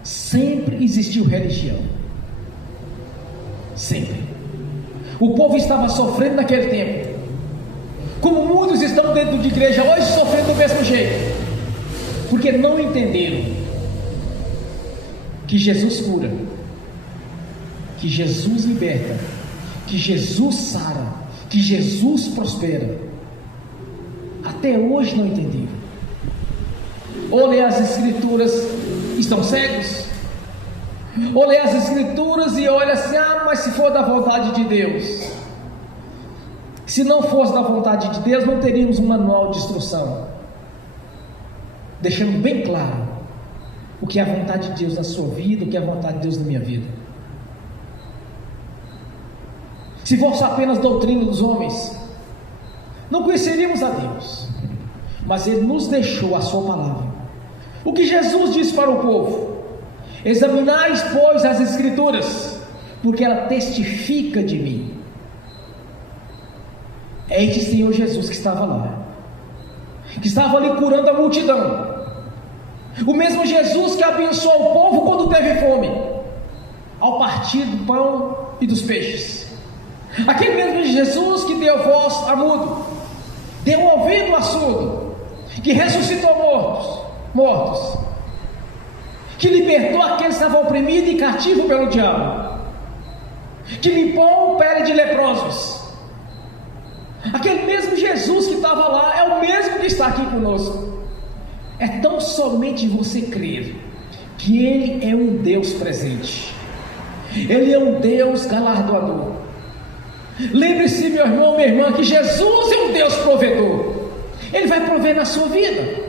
sempre existiu religião, sempre. O povo estava sofrendo naquele tempo, como muitos estão dentro de igreja hoje sofrendo do mesmo jeito, porque não entenderam que Jesus cura, que Jesus liberta, que Jesus sara, que Jesus prospera. Até hoje não entenderam. Ou lê as escrituras, estão cegos, ou lê as escrituras e olha assim: mas se for da vontade de Deus. Se não fosse da vontade de Deus, não teríamos um manual de instrução, deixando bem claro o que é a vontade de Deus na sua vida, o que é a vontade de Deus na minha vida. Se fosse apenas doutrina dos homens, não conheceríamos a Deus. Mas Ele nos deixou a sua palavra. O que Jesus disse para o povo: examinais, pois, as escrituras, porque ela testifica de mim. É este Senhor Jesus que estava lá, que estava ali curando a multidão. O mesmo Jesus que abençoou o povo quando teve fome, ao partir do pão e dos peixes. Aquele mesmo Jesus que deu voz a mudo, deu ouvido a surdo, que ressuscitou mortos, que libertou aqueles que estavam oprimidos e cativos pelo diabo, que limpou o pele de leprosos. Aquele mesmo Jesus que estava lá é o mesmo que está aqui conosco. É tão somente você crer que Ele é um Deus presente, Ele é um Deus galardoador. Lembre-se, meu irmão, minha irmã, que Jesus é um Deus provedor. Ele vai prover na sua vida.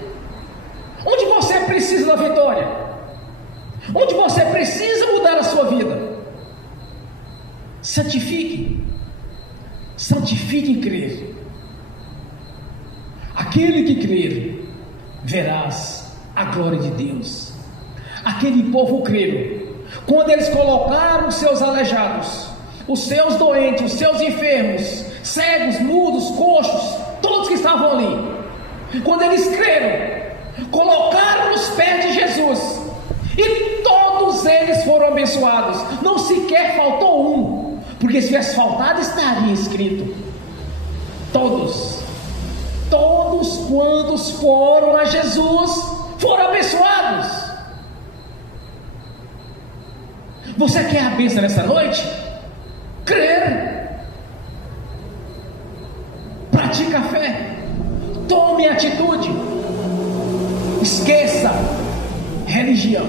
Onde você precisa da vitória, onde você precisa mudar a sua vida, santifique em crer aquele que crer, verás a glória de Deus. Aquele povo creu. Quando eles colocaram os seus aleijados, os seus doentes, os seus enfermos, cegos, mudos, coxos, todos que estavam ali, quando eles creram, colocaram nos pés de Jesus, e todos eles foram abençoados. Não sequer faltou um, porque se tivesse faltado estaria escrito: todos quantos foram a Jesus foram abençoados. Você quer a bênção nessa noite? Crer. Pratique a fé. Tome atitude. Esqueça religião.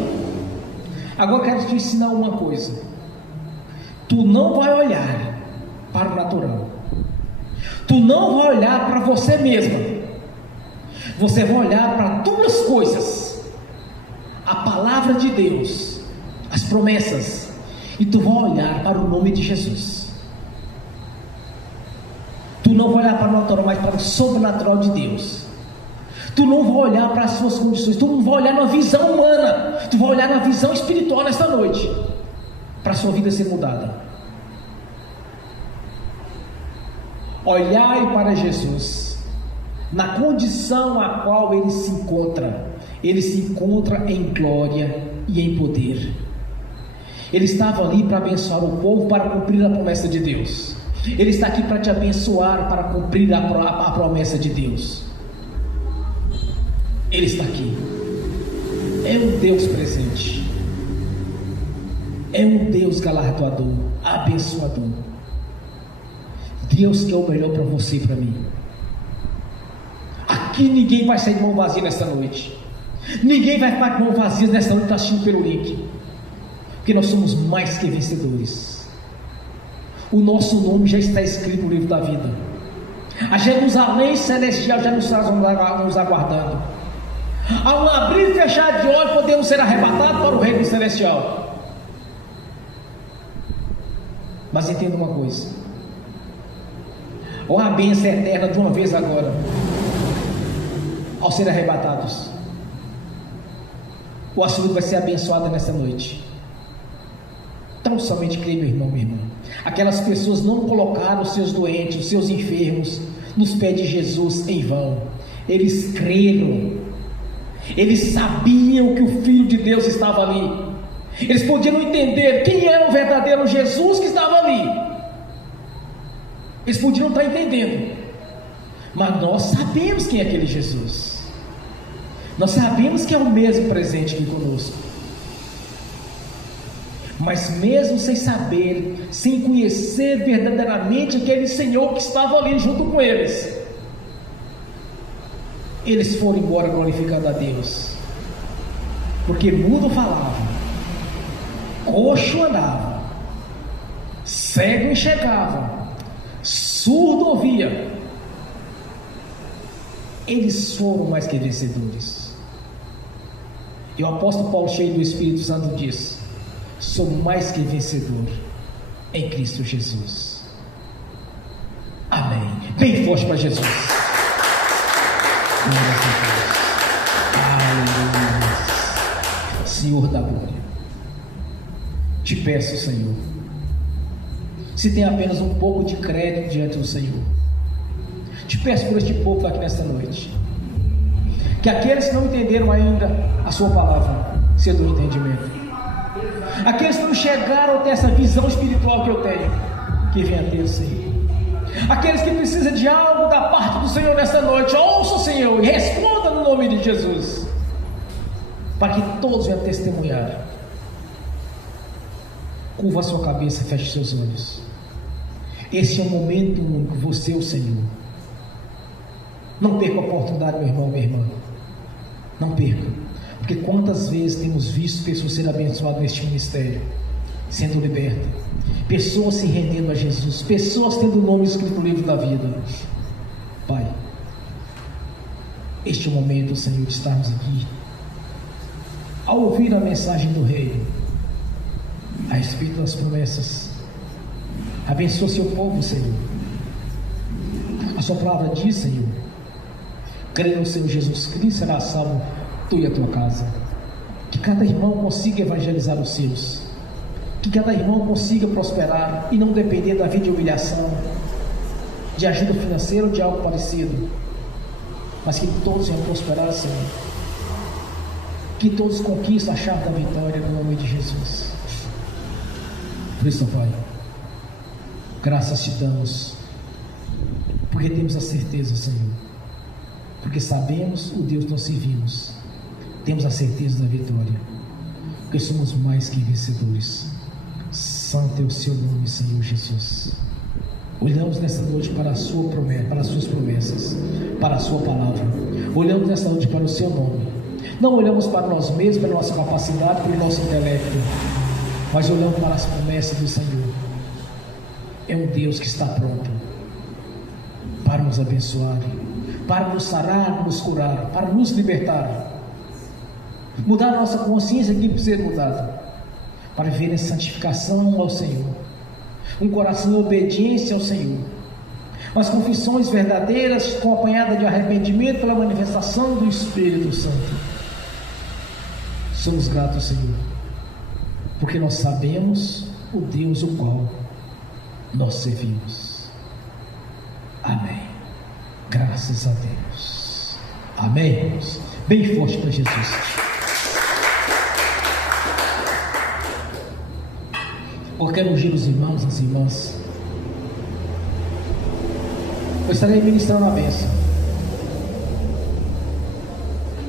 Agora eu quero te ensinar uma coisa. Tu não vai olhar para o natural. Tu não vai olhar para você mesmo. Você vai olhar para duas coisas: a palavra de Deus, as promessas, e tu vai olhar para o nome de Jesus. Tu não vai olhar para o natural, mas para o sobrenatural de Deus. Tu não vai olhar para as suas condições, tu não vai olhar na visão humana, tu vai olhar na visão espiritual nesta noite, para a sua vida ser mudada. Olhai para Jesus, na condição a qual Ele se encontra. Ele se encontra em glória e em poder. Ele estava ali para abençoar o povo, para cumprir a promessa de Deus. Ele está aqui para te abençoar, para cumprir a promessa de Deus. Ele está aqui. É um Deus presente. É um Deus galardoador, abençoador. Deus quer o melhor para você e para mim. Aqui ninguém vai sair de mão vazia nesta noite. Ninguém vai ficar de mão vazia nesta noite, assistindo pelo link. Porque nós somos mais que vencedores. O nosso nome já está escrito no livro da vida. A Jerusalém celestial já nos está nos aguardando. Ao abrir e fechar de olhos, podemos ser arrebatados para o reino celestial. Mas entenda uma coisa: ou a bênção eterna de uma vez agora, ao ser arrebatados, ou a sua vida vai ser abençoada nessa noite. Então somente creia, meu irmão, minha irmã. Aquelas pessoas não colocaram os seus doentes, os seus enfermos nos pés de Jesus em vão. Eles creram. Eles sabiam que o Filho de Deus estava ali. Eles podiam não entender quem era o verdadeiro Jesus que estava ali. Eles podiam não estar entendendo. Mas nós sabemos quem é aquele Jesus. Nós sabemos que é o mesmo presente aqui conosco. Mas mesmo sem saber, sem conhecer verdadeiramente aquele Senhor que estava ali junto com eles, eles foram embora glorificando a Deus. Porque mudo falava, coxo andava, cego enxergava, surdo ouvia. Eles foram mais que vencedores. E o apóstolo Paulo, cheio do Espírito Santo, diz: sou mais que vencedor em Cristo Jesus. Amém. Bem forte para Jesus. Aleluia. Senhor da glória, te peço, Senhor, se tem apenas um pouco de crédito diante do Senhor, te peço por este povo aqui nesta noite, que aqueles que não entenderam ainda a sua palavra, seja do entendimento. Aqueles que não chegaram a ter essa visão espiritual que eu tenho, que venha a ter, Senhor. Aqueles que precisam de algo da parte do Senhor nesta noite, ouça o Senhor e responda no nome de Jesus, para que todos venham testemunhar. Curva a sua cabeça e feche seus olhos. Esse é um momento único, você é o Senhor. Não perca a oportunidade, meu irmão, minha irmã. Não perca. Porque quantas vezes temos visto pessoas serem abençoadas neste ministério, sendo libertas, pessoas se rendendo a Jesus, pessoas tendo o nome escrito no livro da vida. Pai, este é o momento, Senhor, de estarmos aqui, ao ouvir a mensagem do Rei a respeito das promessas. Abençoa seu povo, Senhor. A sua palavra diz, Senhor, crê no Senhor Jesus Cristo, será salvo tu e a tua casa. Que cada irmão consiga evangelizar os seus, que cada irmão consiga prosperar e não depender da vida de humilhação, de ajuda financeira ou de algo parecido, mas que todos venham prosperar, Senhor. Que todos conquistem a chave da vitória no nome de Jesus. Por isso, Pai, graças te damos, porque temos a certeza, Senhor, porque sabemos o Deus que nós servimos, temos a certeza da vitória, porque somos mais que vencedores. Santo é o seu nome, Senhor Jesus. Olhamos nesta noite para a sua promessa, para as suas promessas, para a sua palavra. Olhamos nesta noite para o seu nome. Não olhamos para nós mesmos, para a nossa capacidade, para o nosso intelecto, mas olhamos para as promessas do Senhor. É um Deus que está pronto para nos abençoar, para nos sarar, nos curar, para nos libertar, mudar a nossa consciência que precisa ser mudada, para viver em santificação ao Senhor, um coração em obediência ao Senhor, as confissões verdadeiras acompanhadas de arrependimento pela manifestação do Espírito Santo. Somos gratos, Senhor, porque nós sabemos o Deus o qual nós servimos. Amém. Graças a Deus. Amém, irmãos. Bem forte para Jesus. Eu quero ungir os irmãos e as irmãs. Eu estarei ministrando a bênção,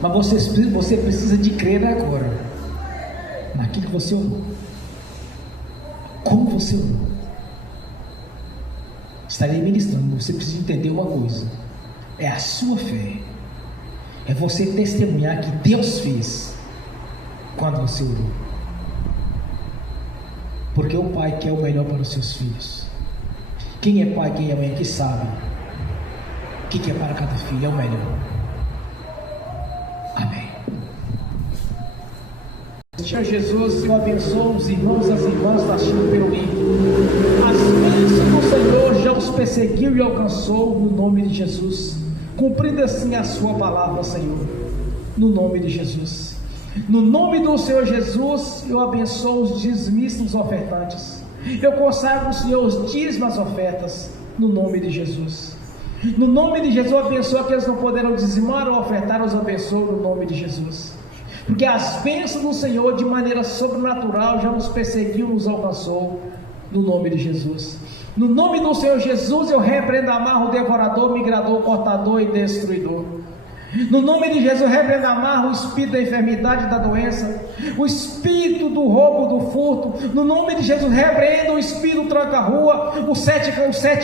mas você precisa de crer agora naquilo que você orou. Como você orou? Estarei ministrando, você precisa entender uma coisa: é a sua fé, é você testemunhar que Deus fez quando você orou, porque o pai quer o melhor para os seus filhos. Quem é pai, quem é mãe, que sabe o que é para cada filho, é o melhor. Amém. Senhor Jesus, eu abençoo os irmãos e as irmãs da China pelo mim. As bênçãos do Senhor já os perseguiu e alcançou no nome de Jesus, cumprindo assim a sua palavra, Senhor, no nome de Jesus. No nome do Senhor Jesus, eu abençoo os dizimistas, os ofertantes. Eu consagro ao Senhor os dízimos, as ofertas, no nome de Jesus. No nome de Jesus, eu abençoo aqueles que não poderão dizimar ou ofertar, os abençoo no nome de Jesus. Porque as bênçãos do Senhor, de maneira sobrenatural, já nos perseguiu, nos alcançou, no nome de Jesus. No nome do Senhor Jesus, eu repreendo, amarro o devorador, migrador, cortador e destruidor. No nome de Jesus, repreendo, amarro o espírito da enfermidade e da doença, o espírito do roubo, do furto. No nome de Jesus, repreendo o espírito do tranca-rua, o sete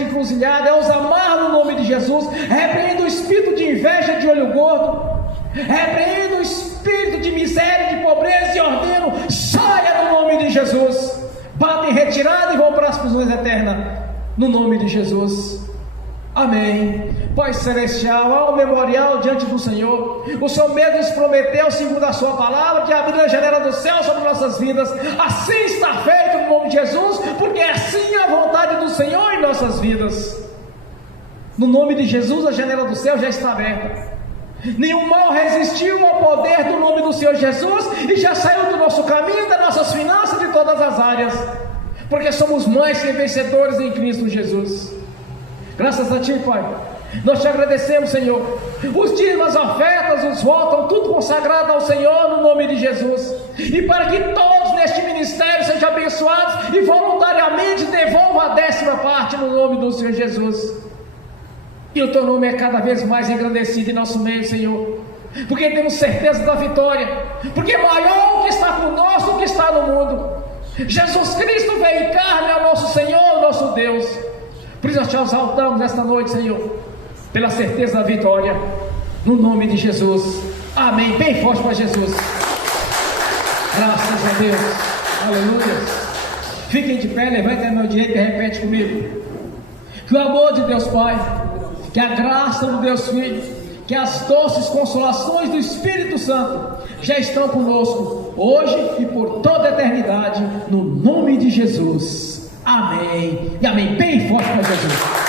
encruzilhada. Eu os amarro no nome de Jesus. Repreendo o espírito de inveja, de olho gordo. Repreendo o espírito de miséria, de pobreza e ordeno: saia no nome de Jesus. Bata em retirada e vão para as prisões eternas, no nome de Jesus. Amém. Pai Celestial, há um memorial diante do Senhor. O Senhor mesmo nos prometeu, segundo a sua palavra, de abrir a janela do céu sobre nossas vidas. Assim está feito no nome de Jesus, porque assim é a vontade do Senhor em nossas vidas. No nome de Jesus, a janela do céu já está aberta. Nenhum mal resistiu ao poder do nome do Senhor Jesus e já saiu do nosso caminho, das nossas finanças, de todas as áreas, porque somos mais que vencedores em Cristo Jesus. Graças a Ti, Pai, nós Te agradecemos, Senhor. Os dízimos, as ofertas, os votos, tudo consagrado ao Senhor no nome de Jesus, e para que todos neste ministério sejam abençoados e voluntariamente devolvam a 10ª parte no nome do Senhor Jesus. E o Teu nome é cada vez mais engrandecido em nosso meio, Senhor, porque temos certeza da vitória, porque maior o que está conosco do que está no mundo. Jesus Cristo veio em carne, é o nosso Senhor, o nosso Deus. Por isso nós Te exaltamos nesta noite, Senhor, pela certeza da vitória, no nome de Jesus. Amém. Bem forte para Jesus. Graças a Deus. Aleluia. Fiquem de pé, levantem a mão direita e repete comigo. Que o amor de Deus Pai, que a graça do Deus Filho, que as doces consolações do Espírito Santo já estão conosco, hoje e por toda a eternidade, no nome de Jesus. Amém. E amém. Bem forte para Jesus.